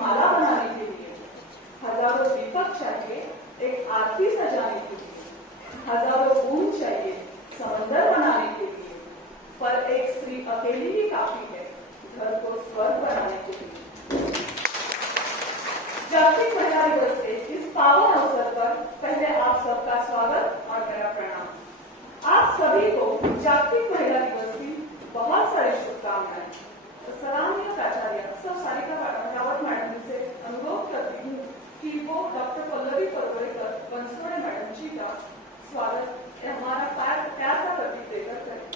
माला बनाने के लिए, हजारों दीपक चाहिए एक आरती सजाने के लिए, हजारों बूंद चाहिए समंदर बनाने के लिए, पर एक स्त्री अकेली ही काफी है घर को स्वर्ग बनाने के लिए। जागतिक महिला दिवस के इस पावन अवसर पर पहले आप सबका स्वागत और मेरा प्रणाम। आप सभी को जागतिक महिला दिवस की बहुत सारी शुभकामनाएं। सलामी प्राचार्य सब सारिका रावत मैडम से अनुरोध करती हूँ कि वो डॉक्टर पल्लवी परवरेकर बंसोड़े मैडम जी का स्वागत हमारा प्यार का प्रतीक देकर करें।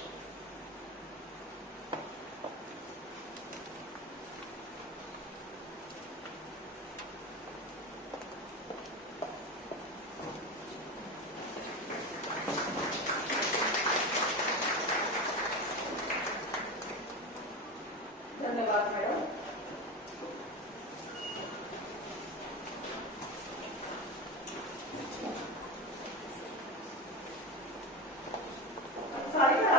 धन्यवाद मैडम। सारिका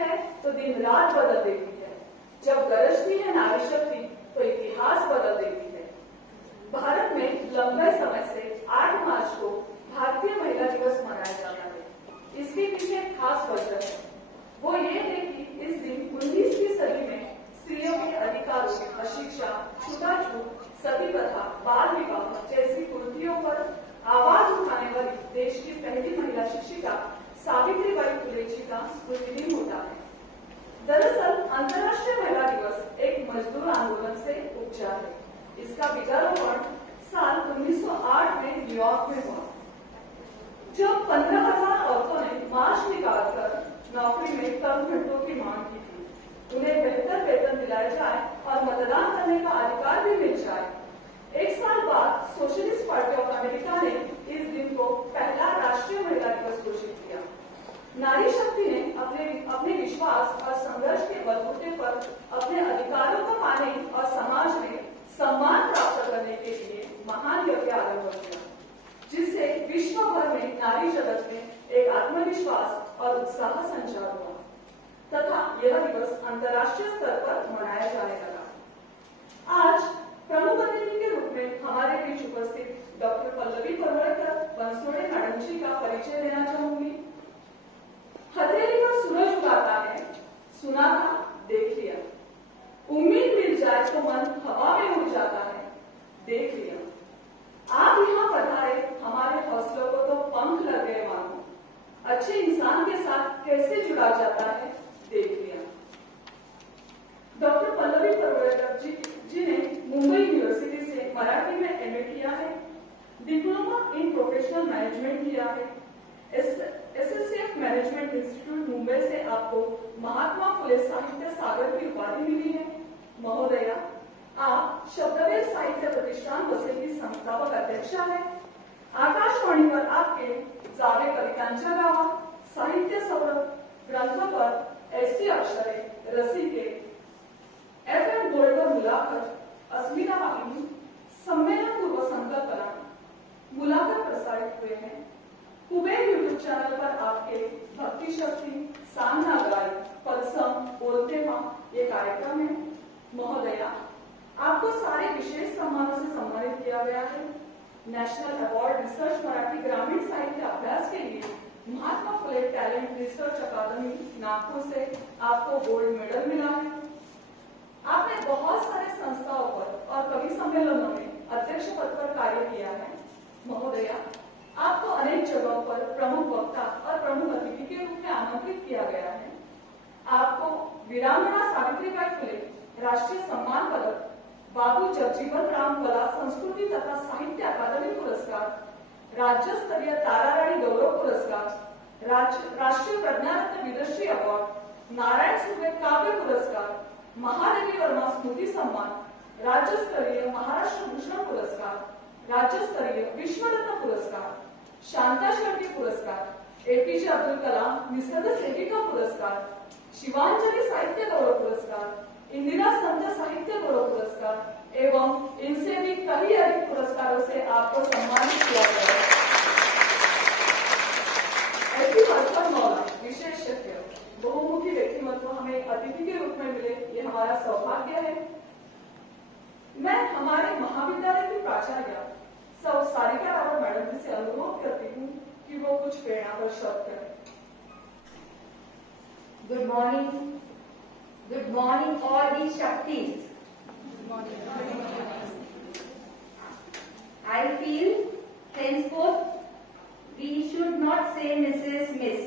है तो दिन रात बदल देती है। जब गरजती है नारी शक्ति तो इतिहास बदल देती है। भारत में लंबे समय से 8 मार्च को भारतीय महिला दिवस मनाया जाता है। इसके पीछे एक खास वजह है। वो ये है कि इस दिन 19वीं सदी में स्त्रियों के अधिकारों, अशिक्षा, छूटाछूट, सती प्रथा, बाल विवाह जैसी कुरीतियों पर आवाज उठाने वाली देश की पहली महिला शिक्षिका सावित्रीबाई फुले जी का स्मृति दिन होता है। दरअसल अंतर्राष्ट्रीय महिला दिवस एक मजदूर आंदोलन से उपजा है। इसका बीजारोपण साल 1908 में न्यूयॉर्क में हुआ, जब 15,000 औरतों ने मार्च निकालकर नौकरी में कम घंटों की मांग की थी। उन्हें बेहतर वेतन दिलाया जाए और मतदान करने का अधिकार भी मिल जाए। एक साल बाद सोशलिस्ट पार्टी ऑफ अमेरिका ने इस दिन को पहला राष्ट्रीय महिला दिवस घोषित किया। नारी शक्ति ने अपने विश्वास और संघर्ष के बलबूते पर अपने अधिकारों को पाने और समाज में सम्मान प्राप्त करने के लिए महान यज्ञ आरंभ किया, जिससे विश्व भर में नारी जगत में एक आत्मविश्वास और उत्साह संचार हुआ तथा यह दिवस अंतर्राष्ट्रीय स्तर पर मनाया जाने लगा। आज प्रमुख अतिथि के रूप में हमारे बीच उपस्थित डॉक्टर पल्लवी परवड़कर बंसोड़े मैडम जी का परिचय देना चाहूंगी। हथेली पर सूरज उगाता है, सुना था, देख लिया। उम्मीद मिल जाए तो मन हवा में उड़ जाता है, देख लिया। आप यहाँ पधारे, हमारे हौसलों को तो पंख लग गए मानो। अच्छे इंसान के साथ कैसे जुड़ा जाता है, देख लिया। डॉक्टर पल्लवी परवड़कर जी ने मुंबई यूनिवर्सिटी से मराठी में एमए किया है, डिप्लोमा इन प्रोफेशनल मैनेजमेंट किया है। एसएससीएफ मैनेजमेंट इंस्टीट्यूट मुंबई से आपको महात्मा फुले साहित्य सागर की उपाधि मिली है। महोदया, आप शब्दवेद साहित्य प्रतिष्ठान बसे की संस्थापक अध्यक्षा है। आकाशवाणी पर आपके जावे कवितांच्या गावा, साहित्य सौरभ, ग्रंथों पर ऐसी अक्षरे, रसिके, FM गोल्ड पर मुलाकात, अस्मिता वाहिनी, सम्मेलन पूर्व संकल्पना, मुलाकात प्रसारित हुए हैं। कुबेर यूट्यूब चैनल पर आपके भक्ति शक्ति, सामना गाय, पलसम, बोलते मां ये कार्यक्रम है। महोदया, आपको सारे विशेष सम्मानों से सम्मानित किया गया है। नेशनल अवार्ड रिसर्च मराठी ग्रामीण साहित्य अभ्यास के लिए महात्मा फुले टैलेंट रिसर्च अकादमी नागपुर से आपको गोल्ड मेडल मिला है। आपने बहुत सारे संस्थाओं पर और कवि सम्मेलनों में अध्यक्ष पद पर कार्य किया है। महोदया, आपको अनेक जगहों पर प्रमुख वक्ता और प्रमुख अतिथि के रूप में आमंत्रित किया गया है। आपको वीरांगना सावित्रीबाई फुले राष्ट्रीय सम्मान पदक, बाबू जगजीवन राम कला संस्कृति तथा साहित्य अकादमी पुरस्कार, राज्य स्तरीय ताराराणी गौरव पुरस्कार, राष्ट्रीय प्रज्ञारत्न विदुषी अवार्ड, नारायण सुर्वे काव्य पुरस्कार, महादेवी वर्मा स्मृति सम्मान, राज्य स्तरीय महाराष्ट्र भूषण पुरस्कार, राज्य स्तरीय विश्वरत्न पुरस्कार, शांता शेट्टी पुरस्कार, एपीजे अब्दुल कलाम निसर्ग सेविका पुरस्कार, शिवांजलि साहित्य गौरव पुरस्कार, इंदिरा संत साहित्य गौरव पुरस्कार एवं इनसे भी कई अधिक पुरस्कारों से आपको सम्मानित किया गया है। ऐसी भरपूर मौला, विशेषज्ञ, बहुमुखी व्यक्तिमत्व हमें अतिथि के रूप में मिले, ये हमारा सौभाग्य है। मैं हमारे महाविद्यालय की प्राचार्य सौ सारिका रावत मैडम जी से अनुरोध करती हूँ कि वो कुछ प्रेरणादायक शब्द करें। Good morning all the Shaktis. I feel henceforth we should not say Mrs. Miss.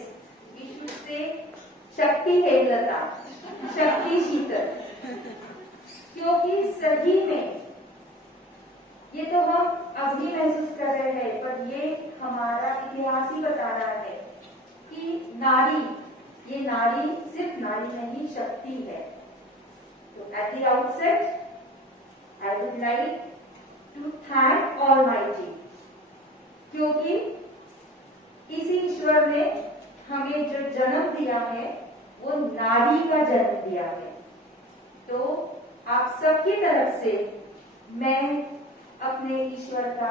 We should say Shakti Hemlata, Shakti शीतल, क्योंकि सभी में ये तो हम अभी महसूस कर रहे हैं, पर ये हमारा इतिहास ही बता रहा है कि नारी, ये नारी सिर्फ नारी नहीं, शक्ति है। तो at the outset I would like to thank almighty, क्योंकि इसी ईश्वर ने हमें जो जन्म दिया है वो नारी का जन्म दिया है। तो आप सबकी तरफ से मैं अपने ईश्वर का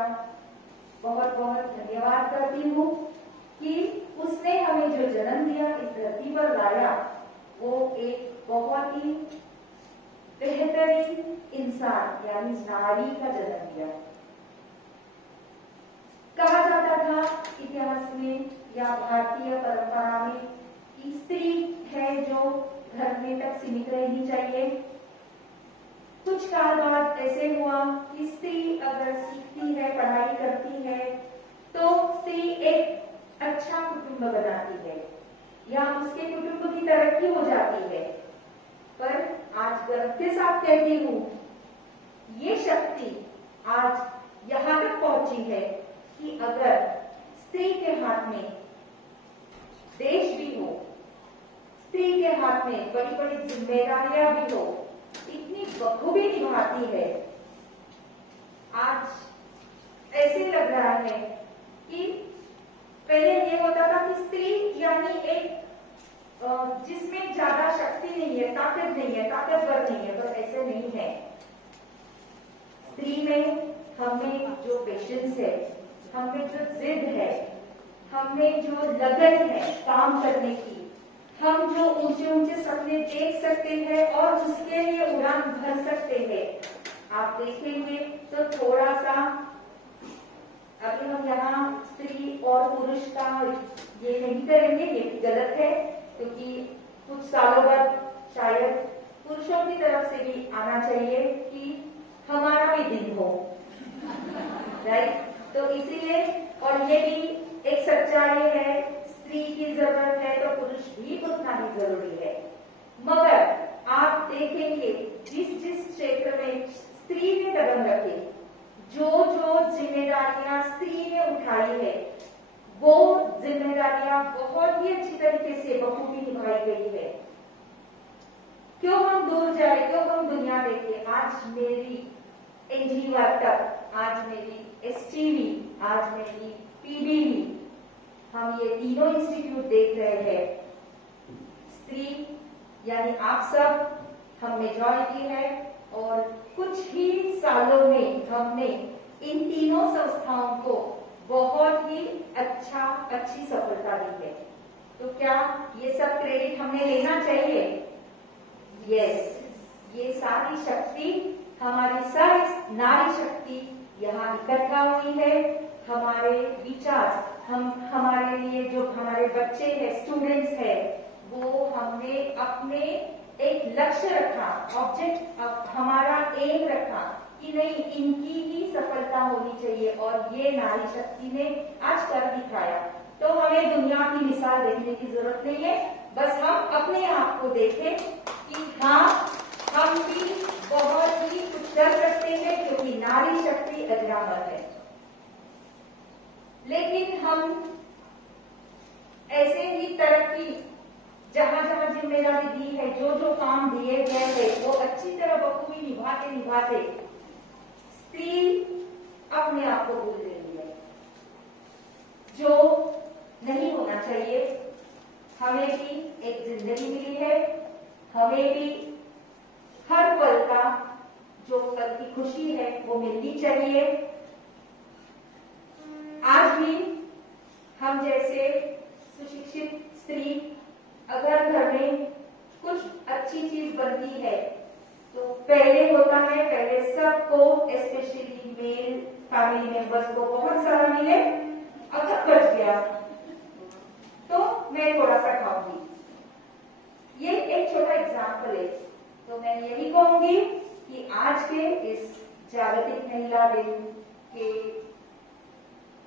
बहुत बहुत धन्यवाद करती हूँ कि उसने हमें जो जन्म दिया, इस धरती पर लाया, इंसान यानी नारी का जन्म दिया। कहा जाता था इतिहास में या भारतीय परंपरा में कि स्त्री है जो घर में तक सीमित रहनी चाहिए। कुछ काल बाद ऐसे हुआ कि स्त्री अगर सीखती है, पढ़ाई करती है, तो स्त्री एक अच्छा कुटुंब बनाती है या उसके कुटुंब की तरक्की हो जाती है। पर आज गर्व के साथ कहती हूं, ये शक्ति आज यहां तक पहुंची है कि अगर स्त्री के हाथ में देश भी हो, स्त्री के हाथ में बड़ी बड़ी जिम्मेदारियां भी हो, इतनी बखूबी निभाती है। आज ऐसे लग रहा है कि पहले ये होता था कि स्त्री यानी एक जिसमें ज्यादा शक्ति नहीं है, ताकत नहीं है, ताकतवर नहीं है, पर ऐसे नहीं है। स्त्री में हमें जो पेशेंस है, हमें जो जिद है, हमें जो लगन है काम करने की, हम जो ऊंचे ऊंचे सपने देख सकते हैं और उसके लिए उड़ान भर सकते हैं। आप देखेंगे तो थोड़ा सा अभी हम यहाँ स्त्री और पुरुष का ये नहीं करेंगे, ये भी गलत है, क्योंकि कुछ सालों बाद शायद पुरुषों की तरफ से भी आना चाहिए कि हमारा भी दिन हो, राइट। तो इसीलिए, और ये भी एक सच्चाई है, स्त्री की जरूरत है तो पुरुष भी उतना ही जरूरी है। मगर आप देखेंगे जिस जिस क्षेत्र में स्त्री ने कदम रखे, जो जो जिम्मेदारियां स्त्री ने उठाई है, वो जिम्मेदारियां बहुत ही अच्छी तरीके से बखूबी निभाई गई है। क्यों हम दूर जाए, क्यों हम दुनिया देखें। आज मेरी एनजी वार्ता, आज मेरी एसटीवी, आज मेरी पीबीवी, हम ये तीनों इंस्टीट्यूट देख रहे हैं। स्त्री यानी आप सब, हमने ज्वाइन की है और कुछ ही सालों में हमने इन तीनों संस्थाओं को बहुत ही अच्छी सफलता दी है। तो क्या ये सब क्रेडिट हमें लेना चाहिए? यस, ये सारी शक्ति, हमारी सारी नारी शक्ति यहाँ इकट्ठा हुई है। हमारे विचार, हमारे लिए जो हमारे बच्चे हैं, स्टूडेंट्स हैं, वो हमने अपने एक लक्ष्य रखा, ऑब्जेक्ट हमारा एम रखा कि नहीं, इनकी ही सफलता होनी चाहिए, और ये नारी शक्ति ने आज कर दिखाया। तो हमें दुनिया की मिसाल देखने की जरूरत नहीं है, बस हम अपने आप को देखें कि हाँ, हम भी बहुत ही कुछ कर सकते हैं, क्योंकि नारी शक्ति अजरामर है। लेकिन हम ऐसे ही तरक्की, जहां जहां जिम्मेदारी दी है, जो जो काम दिए गए हैं, वो अच्छी तरह बखूबी निभाते निभाते स्त्री अपने आप को भूल रही है, जो नहीं होना चाहिए। हमें भी एक जिंदगी मिली है, हमें भी हर पल का जो कल की खुशी है वो मिलनी चाहिए। आज भी हम जैसे सुशिक्षित स्त्री अगर घर में कुछ अच्छी चीज बनती है तो पहले होता है, पहले सबको, स्पेशली मेल फैमिली मेंबर्स को बहुत सारा मिले, अगर बच गया तो मैं थोड़ा सा खाऊंगी। ये एक छोटा एग्जाम्पल है। तो मैं यही कहूंगी कि आज के इस जागतिक महिला दिन के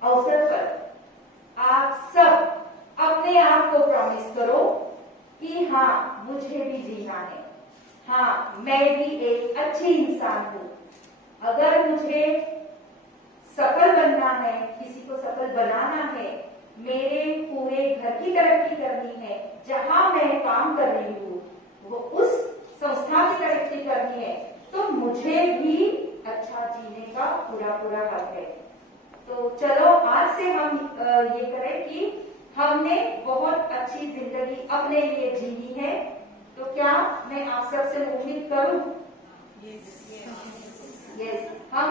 अवसर पर आप सब अपने आप को प्रॉमिस करो कि हाँ, मुझे भी जीना है, हाँ, मैं भी एक अच्छी इंसान हूं। अगर मुझे सफल बनना है, किसी को सफल बनाना है, मेरे पूरे घर की तरक्की करनी है, जहां मैं काम कर रही हूँ वो उस संस्था की तरक्की करनी है, तो मुझे भी अच्छा जीने का पूरा हक है। तो चलो आज से हम ये करें कि हमने बहुत अच्छी जिंदगी अपने लिए जीनी है। तो क्या मैं आप सबसे उम्मीद करूं? यस, हम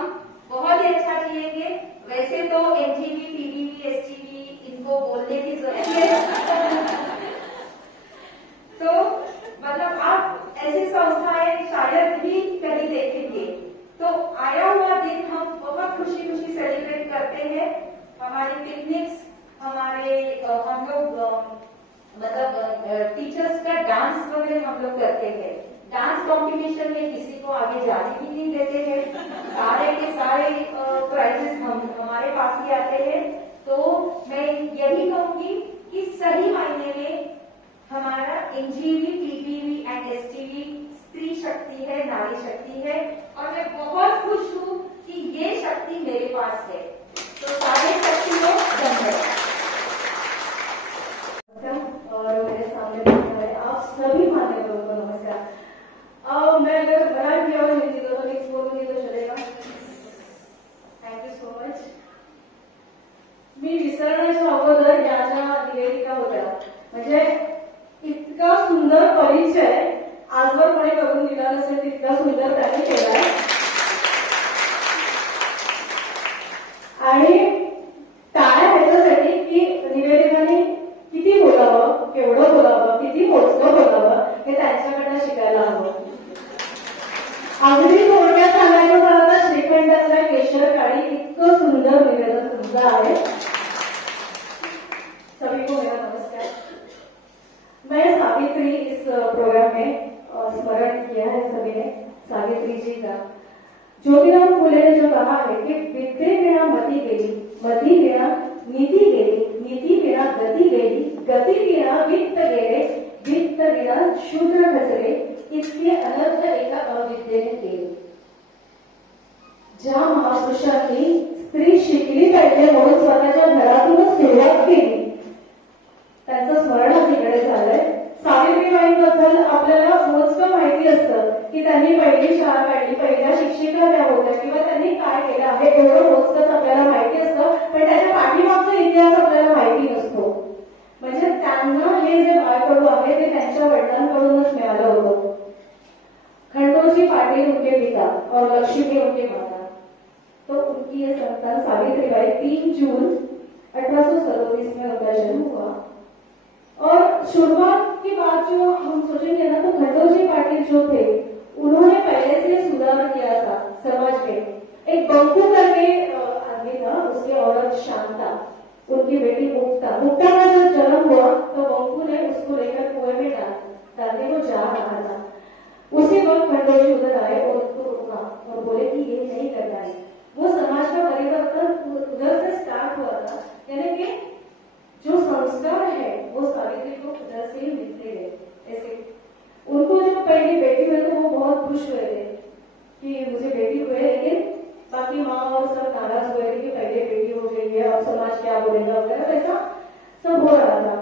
बहुत ही अच्छा जिएंगे। वैसे तो एनजीबी, पीबीबी, एसटीबी इनको बोलने की जरूरत है। तो मतलब आप ऐसी संस्थाएं शायद ही कहीं देखेंगे तो आया हुआ दिन हम बहुत खुशी खुशी सेलिब्रेट करते हैं। हमारे पिकनिक्स, हमारे हम लोग मतलब टीचर्स का डांस वगैरह हम लोग करते हैं। डांस कंपटीशन में किसी को आगे जाने ही नहीं देते हैं। सारे के सारे प्राइजेस हमारे पास ही आते हैं। तो मैं यही कहूंगी कि सही मायने में हमारा एनजीवी, टीबीवी एंड एसटीवी स्त्री शक्ति है, नारी शक्ति है, और मैं बहुत खुश हूँ कि ये शक्ति मेरे पास है। तो सारे शक्तियों धन्यवाद। और मेरे सामने बैठे हुए आप सभी मान्य लोगों को नमस्कार। मैं अगर बयान किया और हिंदी दोनों मिक्स बोलूंगी तो चलेगा। Thank you so much. मी विसरण्याच्या अगोदर या ज्या निवेदिका होत्या, म्हणजे इतका सुंदर परिचय आजवर कोणी करून दिला नसेल तितका सुंदर त्यांनी केलाय। आणि टाळ्या ह्याच्यासाठी की निवेदिकाने किती बोलावं, केवढं बोलावं, किती मोजकं बोलावं हे त्यांच्याकडनं शिकायला हवं। अगदी थोडक्यात सांगायचं झालं तर श्रीखंडातल्या केशर काळी इतकं सुंदर निवेदन तुमचं आहे। सभी को मेरा नमस्कार। मैं सावित्री इस प्रोग्राम में स्मरण किया है सभी ने सावित्री जी का। ज्योतिराव फुले ने जो कहा है कि विद्ये विना मती गेली, मती विना नीति गेली, नीति विना गती गेली, गती विना वित्त गेले, वित्त विना शूद्र घसरे, इतके अनर्थ एका अविद्येने केले। ज्या महापुरुषांनी स्त्री शिकली पाहिजे म्हणून स्वतःच्या घरातूनच सुरुवात केली, त्यांचं स्मरण तिकडे झालंय। सावित्रीबाईंबद्दल आपल्याला मोजकं माहिती असतं की त्यांनी पहिली शाळा काढली, पहिल्या शिक्षिका त्या होत्या किंवा त्यांनी काय केलं आहे एवढं मोजकंच आपल्याला माहिती असतं, पण त्याच्या पाठीमागचा इतिहास आपल्याला माहिती नसतो। म्हणजे त्यांना हे जे बाळकडू आहे ते त्यांच्या वडिलांकडूनच मिळालं होतं। खंडोजी पाटिल उनके पिता और लक्ष्मी उनके माता। तो उनकी ये संतान सावित्रीबाई 3 जून 1837 में उनका जन्म हुआ। और शुरुआत की बात जो हम सोचेंगे ना तो खंडोजी पाटिल जो थे उन्होंने पहले से सुधार किया था समाज में। एक बंकू करके आदमी था, उसकी औरत शांता, उनकी बेटी मुक्ता। मुक्ता का जब जन्म हुआ तो बंकू ने उसको लेकर कुएं में डालने को जा रहा था। उसी वक्त खंडोजी उधर आए और उसको रोका और बोले कि ये नहीं करना है। वो समाज का परिवर्तन उधर से स्टार्ट हुआ था, यानी कि जो संस्कार है वो सावित्री को उधर से ही मिलते गए। ऐसे उनको जब पहली बेटी हुई तो वो बहुत खुश हुए थे कि मुझे बेटी हुई, लेकिन बाकी माँ और सब नाराज हुए थे कि पहले बेटी हो गई है और समाज क्या बोलेगा वगैरह, ऐसा सब हो रहा था।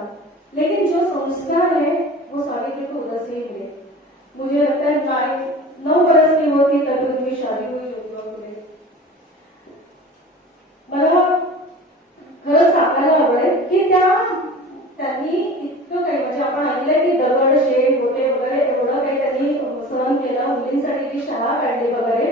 लेकिन जो संस्कार है वो सावित्री को उधर से ही मिले। मुझे लगता है 9 वर्ष की होती तभी उनकी शादी हुई ज्योतिराव फुले। मला खरं सांगायला आवडेल की त्यांनी इतकं काही, म्हणजे आपण ऐकलंय की दगड शेड होते वगैरे एवढं काही त्यांनी सहन केलं, मुलींसाठी ती शाळा काढली वगैरे।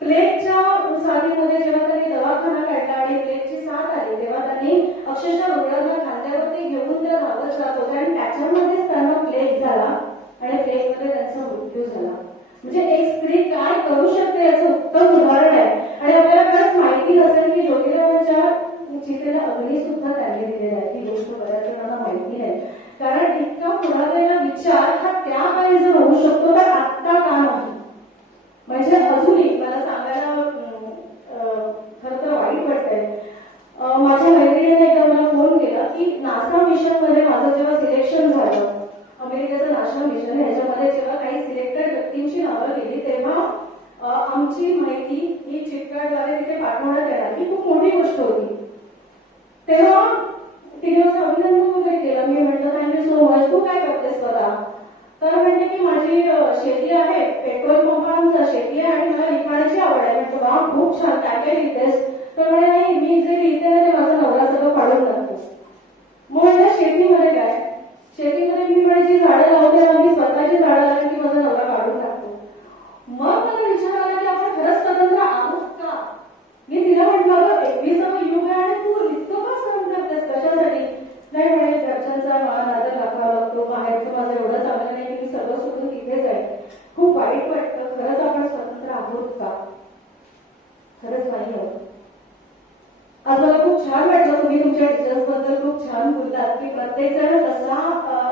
प्लेगच्या साथीमध्ये जेव्हा त्यांनी दवाखाना काढला आणि प्लेगची साथ आली तेव्हा त्यांनी अक्षरशः रुग्णांना खांद्यावरती घेऊन त्या धावत जात होत्या आणि त्याच्यामध्येच त्यांना प्लेग झाला आणि प्लेगमध्ये त्यांचा मृत्यू झाला। म्हणजे एक स्त्री काय करू शकते याचं उत्तम उदाहरण आहे। आणि आपल्याला खरंच माहिती नसेल की ज्योतिरावांच्या चितेला अग्नी सुद्धा त्यांनी दिलेला आहे। ही गोष्ट बऱ्याच जणांना माहिती नाही, कारण इतका पुढारलेला विचार हा त्या काळी जर होऊ शकतो तर आत्ता का नाही। म्हणजे अजूनही मला सांगायला खरं तर वाईट वाटतंय। माझ्या मैत्रिणीने एकदा मला फोन केला की नासा मिशन मध्ये माझं जेव्हा सिलेक्शन झालं, अमेरिकेचं नासा मिशन, ह्याच्यामध्ये जेव्हा काही सिलेक्टेड व्यक्तींची नावं लिहिली तेव्हा आमची माहिती ही चिटकाद्वारे तिथे पाठवण्यात येणार ही खूप मोठी गोष्ट होती। तेव्हा तिने माझं अभिनंदन वगैरे केलं। मी म्हटलं थँक्यू सो मच, तू काय करतेस स्वतः? तर म्हणते की माझी शेती आहे, पेट्रोल पंप आमचा शेती आहे आणि मला लिखाणाची आवड आहे। म्हटलं वा खूप छान, काय काय लिहितेस? तर म्हणे नाही, मी जे लिहिते ना ते माझा नवरा सगळं काढून टाकतो। मग म्हटलं शेतीमध्ये काय? शेतीमध्ये मी माझी झाडं लावते, मी स्वतःची झाडं लावली की माझा नवरा काढून टाकतो। मग मला विचार आला की आपण खरंच स्वतंत्र आहोत का? मी तिला म्हटलं अगं 21वा युग आहे आणि तू इतकं का सहन करतेस, कशासाठी? नाही म्हणे घरच्यांचा मान आदर राखावा लागतो, बाहेरचं माझं एवढं चांगलं नाही की मी सगळं सोडून तिथेच आहे। खूप वाईट वाटतं, खरंच आपण स्वतंत्र आहोत का? तुम्ही तुमच्या टीचर्स बद्दल खूप छान बोललात की प्रत्येक जण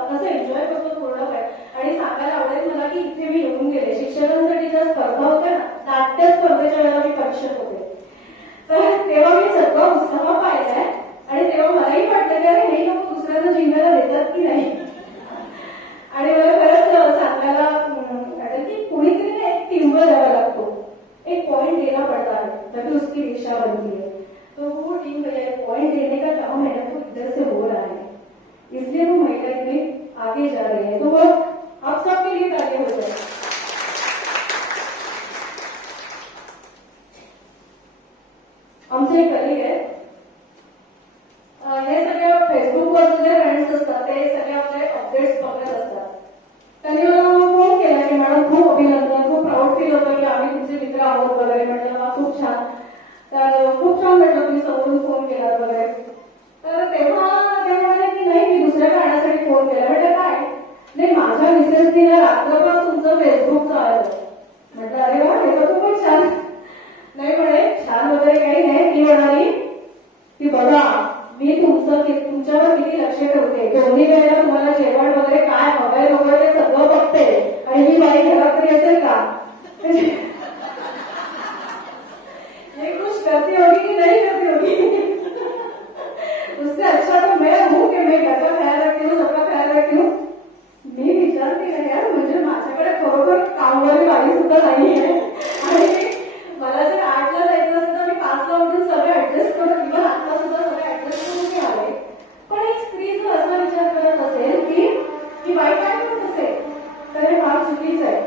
कसं एन्जॉय करतो पूर्ण वेळ. आणि सांगायला आवडेल मला की इथे मी येऊन गेले शिक्षकांसाठी ज्या स्पर्धा होत्या ना नाट्य स्पर्धेच्या वेळेला मी परीक्षक होते. तर तेव्हा मी सगळं उत्साह पाहिलाय आणि तेव्हा मलाही वाटलं की अरे हे लोक दुसऱ्यांना जिंकायला देतात की नाही. आणि मला खरंच सांगायला वाटेल की कुणीतरी ना एक टीमवर द्यावा लागतो, एक पॉइंट देना पड़ता है तभी उसकी दिशा बनती है. तो वो टीम पॉइंट देने का काम है ना तो इधर से हो रहा है, इसलिए वो महिला इतनी आगे जा रही है. तो वो आप सबके लिए ताली हो जाए. आमचे एक कलिग आहे, हे सगळ्या फेसबुकवर जे फ्रेंड्स असतात ते सगळे आपले अपडेट्स बघत असतात. त्यांनी मला फोन केला की मॅडम खूप अभिनंदन, खूप प्राऊड फील होतं की आम्ही तुमचे मित्र आहोत वगैरे. म्हटलं हा खूप छान, तर खूप छान म्हटलं तुम्ही समोरून फोन केला वगैरे. तर तेव्हा ते म्हणाले की नाही मी दुसऱ्या कारणासाठी फोन केला. म्हटलं काय? नाही माझ्या मिसेसनी रात्रभर तुमचं फेसबुकचं आलं. म्हटलं अरे वा हे तर खूपच छान. नाही म्हणे छान वगैरे काही नाही. ती म्हणाली की बघा मी तुमच्यावर किती लक्ष ठेवते, दोन्ही वेळेला तुम्हाला जेवण वगैरे काय हवंय वगैरे सगळं बघते आणि मी बाई घरात तरी असेल का? ये कुछ करती होगी कि नहीं करती होगी. उससे अच्छा तो मैं हूं कि मैं घर का ख्याल रखती हूँ, सबका ख्याल रखती हूँ. मी विचारते नाही यार म्हणजे माझ्याकडे खरोखर कामवाली बाई सुद्धा नाही आहे. आणि मला जर 8ला जायचं असेल तर मी 5ला उठून सगळं ऍडजस्ट करून इव्हन आता सुद्धा सगळं ऍडजस्ट करून मी आले. पण एक स्त्री जर असा विचार करत असेल की बाई काय करत असेल तर हे फार चुकीचं आहे.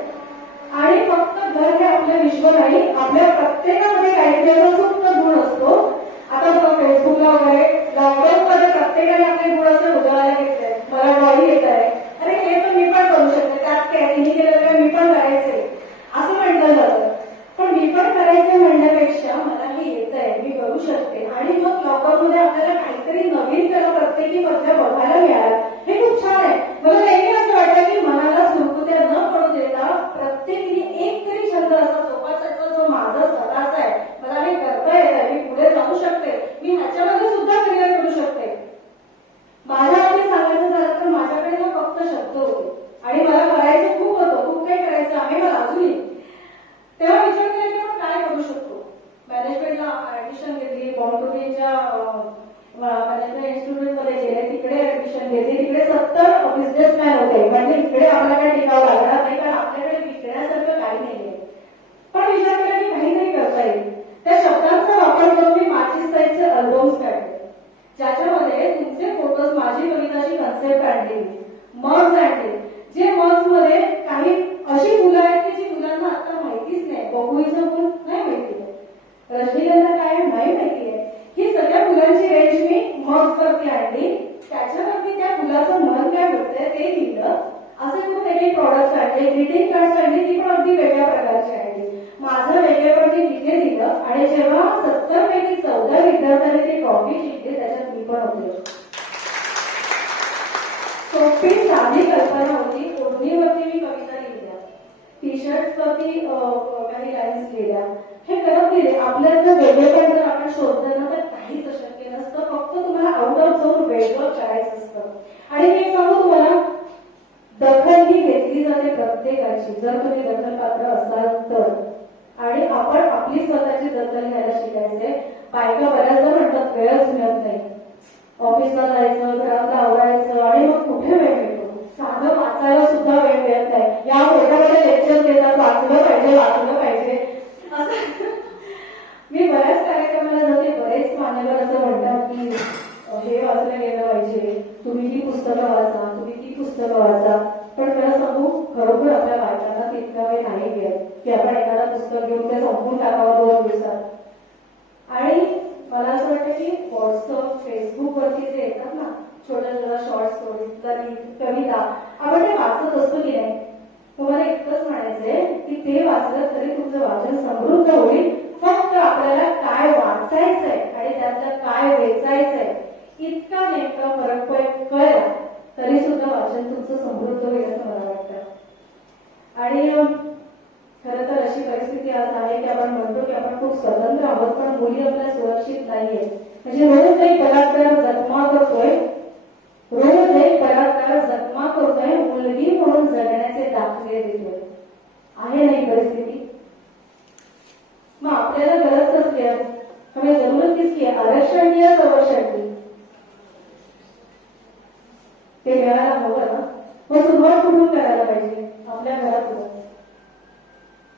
आणि फक्त घर हे आपलं विश्व नाही, आपल्या प्रत्येकामध्ये काहीतरी असा सुप्त गुण असतो. आता बघा फेसबुकला वगैरे लॉकडाऊनमध्ये प्रत्येकाने आपले गुण असे उजळायला घेतले. मला ड्रॉइंग येत आहे, अरे हे तर मी पण करू शकते, त्यात काय तिने केलं मी पण करायचंय असं म्हटलं जातं. पण मी पण करायचं म्हणण्यापेक्षा मला हे येत आहे, मी करू शकते. आणि मग लॉकडाऊनमध्ये आपल्याला काहीतरी नवीन त्याला प्रत्येकी मधल्या बघायला मिळालं, हे खूप छान आहे. मला नेहमी असं वाटतं की मनाला सुरकुत्या न पडू देता प्रत्येकीने एक तरी छंद असा जोपासायचा जो माझा स्वतःचा आहे. मला हे करता येत आहे, मी पुढे जाऊ शकते, मी ह्याच्यामध्ये सुद्धा करिअर करू शकते. माझ्या बाबतीत सांगायचं झालं तर माझ्याकडे ना फक्त शब्द होते आणि मला करायचं खूप होतं, खूप काही करायचं आहे मला अजूनही. तेव्हा विचार केला की आपण काय करू शकतो. मॅनेजमेंटला ऍडमिशन घेतली, बॉम्बेच्या मॅनेजमेंट इन्स्टिट्यूटमध्ये गेले, तिकडे ऍडमिशन घेतली. तिकडे 70 बिझनेसमॅन होते. म्हणजे इकडे आपल्याला काही टिकावं लागणार नाही कारण आपल्याकडे विकण्यासारखं काही नाहीये. पण विचार केला की काहीतरी करता येईल. त्या शब्दांचा वापर करून मी माचीस साईजचे अल्बम्स काढले ज्याच्यामध्ये तुमचे फोटोज, माझी कविताची कन्सेप्ट आणली, मग्स आणले. जे मग्स मध्ये काही अशी फुलं आहेत की जी मुलांना आता माहितीच नाही. बघूचं फुल नाही माहिती आहे, रजनीगंधा काय नाही माहिती आहे. ही सगळ्या फुलांची रेंज मी मग्स वरती आणली. त्याच्यावरती त्या फुलाचं मन काय होतंय ते लिहिलं. असे खूप वेगळे प्रॉडक्ट्स आणले, ग्रीटिंग कार्ड्स आणली, ती पण अगदी वेगळ्या प्रकारची आणली. माझं वेगळेपण तिथे दिलं. आणि जेव्हा 70 पैकी 14 विद्यार्थ्यांनी ते ट्रॉफी जिंकली त्याच्यात मी पण होते. सोपी साधी कल्पना होती. ओढणीवरती मी कविता लिहिल्या, टी शर्ट वरती काही लाईन्स लिहिल्या. हे करत गेले. आपल्याला वेगळेपण जर आपण शोधलं ना तर काहीच अशक्य नसतं. फक्त तुम्हाला आउट ऑफ झोन वेगळं करायचं असतं. आणि मी सांगू तुम्हाला दखल ही घेतली जाते प्रत्येकाची जर तुम्ही दखलपात्र असाल तर. आणि आपण आपली स्वतःची दखल घ्यायला शिकायचंय. बायका बऱ्याचदा म्हणतात वेळच मिळत नाही, ऑफिसला जायचं, घरातलं आवरायचं आणि मग कुठे वेळ मिळतो. साधं वाचायला सुद्धा वेळ मिळत नाही. या मोठ्या लेक्चर देतात वाचलं पाहिजे असं. मी बऱ्याच कार्यक्रमाला जाते, बरेच मान्यवर असं म्हणतात की हे वाचलं गेलं पाहिजे, तुम्ही ही पुस्तकं वाचा, तुम्ही ती पुस्तकं वाचा. पण खरं सांगू खरोखर आपल्या बायकांना तितका वेळ नाही मिळत की आपण एखादा पुस्तक घेऊन ते संपून टाकावं 2 दिवसात. आणि मला असं वाटतं की व्हॉट्सअप, फेसबुक वरती जे येतात ना छोट्या छोट्या शॉर्ट स्टोरीज, कविता, आपण ते वाचत असतो की नाही. तुम्हाला इतकंच म्हणायचंय की ते वाचलं तरी तुमचं वाचन समृद्ध होईल. फक्त आपल्याला काय वाचायचंय आणि त्यातलं काय वेचायचंय इतका नेमका फरक कळला तरी सुद्धा वाचन तुमचं समृद्ध होईल असं मला वाटतं. आणि खरं तर अशी परिस्थिती आज आहे की आपण म्हणतो की आपण खूप स्वतंत्र आहोत, पण मुली आपल्या सुरक्षित नाहीये. म्हणजे रोज एक बलात्कार जखमा करतोय, रोज एक बलात्कार जखमा करतोय, मुलगी म्हणून जगण्याचे दाखले देतोय. आहे नाही परिस्थिती. मग आपल्याला गरज कसली आहे, हमें जरूरत किसकी है, आरक्षण की या संरक्षण की, ते मिळायला हवं ना. मग सुरुवात कुठून करायला पाहिजे, आपल्या घरातून.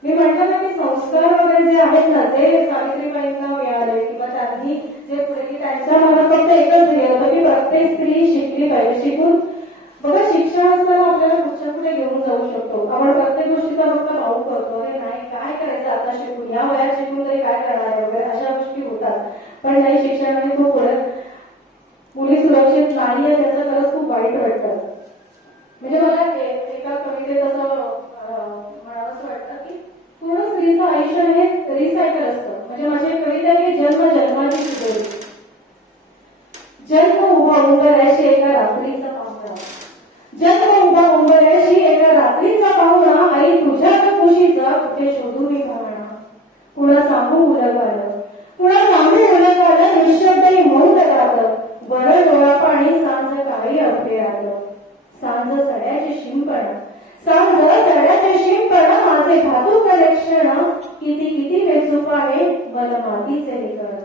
मी म्हटलं ना की संस्कार वगैरे जे आहेत ना, ते सावित्रीबाईंना मिळाले किंवा त्यांनी जे पुढे की त्यांच्या मनात फक्त एकच ध्येय होतं की प्रत्येक स्त्री शिकली पाहिजे. शिकून बघा, शिक्षण असताना आपल्याला पुढच्या पुढे घेऊन जाऊ शकतो. आपण प्रत्येक गोष्टीचा फक्त भाऊ करतो, अरे नाही काय करायचं आता शिकून, ह्या वयात शिकून तरी काय करणार आहे वगैरे अशा गोष्टी होतात. पण नाही, शिक्षणाने खूप पुढे. मुली सुरक्षित नाही आहे त्याचं खरंच खूप वाईट वाटतं. म्हणजे मला एका कवितेत असं म्हणावंसं वाटतं की पूर्ण स्त्रीचं आयुष्य हे रिसायकल असतं. म्हणजे माझी एक कविता आहे की जन्म जन्माची सुधोरी, जन्म उभा उंबऱ्याशी एका रात्रीचा पाहुणा, जन्म उभा उंबऱ्याशी एका रात्रीचा पाहुणा, आई तुझ्या कुशीचा कुठे शोधू मी पाहणा. पुन्हा सांगू उलग आलं, पुन्हा सांगू उलग आलं, निशब्दही मौन राहतं, बरं डोळा पाणी सांज काही अभे आलं. सांज सड्याचे शिंपण, सांज सड्याचे शिंपण, माझे भातू कलेक्षण, किती किती बेचूक आहे मला मातीचे निकण.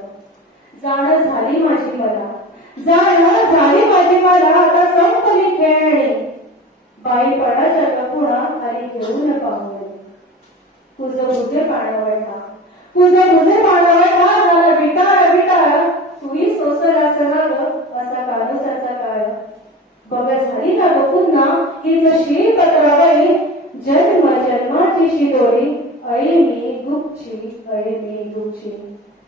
जाण झाली माझी मला, जाण झाली माझी मला, आता संपली खेळणी, बाईपणाच्या पुणा आली घेऊन पाहुणे. तुझं बुझे पाणवटा, तुझं बुझे पाणवटा, झाला विटाळ विटाळ, तुही सोसला सराग असा कानुसाचा काळ. बघ झाली ना ग पुन्हा हीच शिळी पत्रावळी, जन्म जन्माची शिदोरी, अळी मी गुपची, अळी मी गुपची.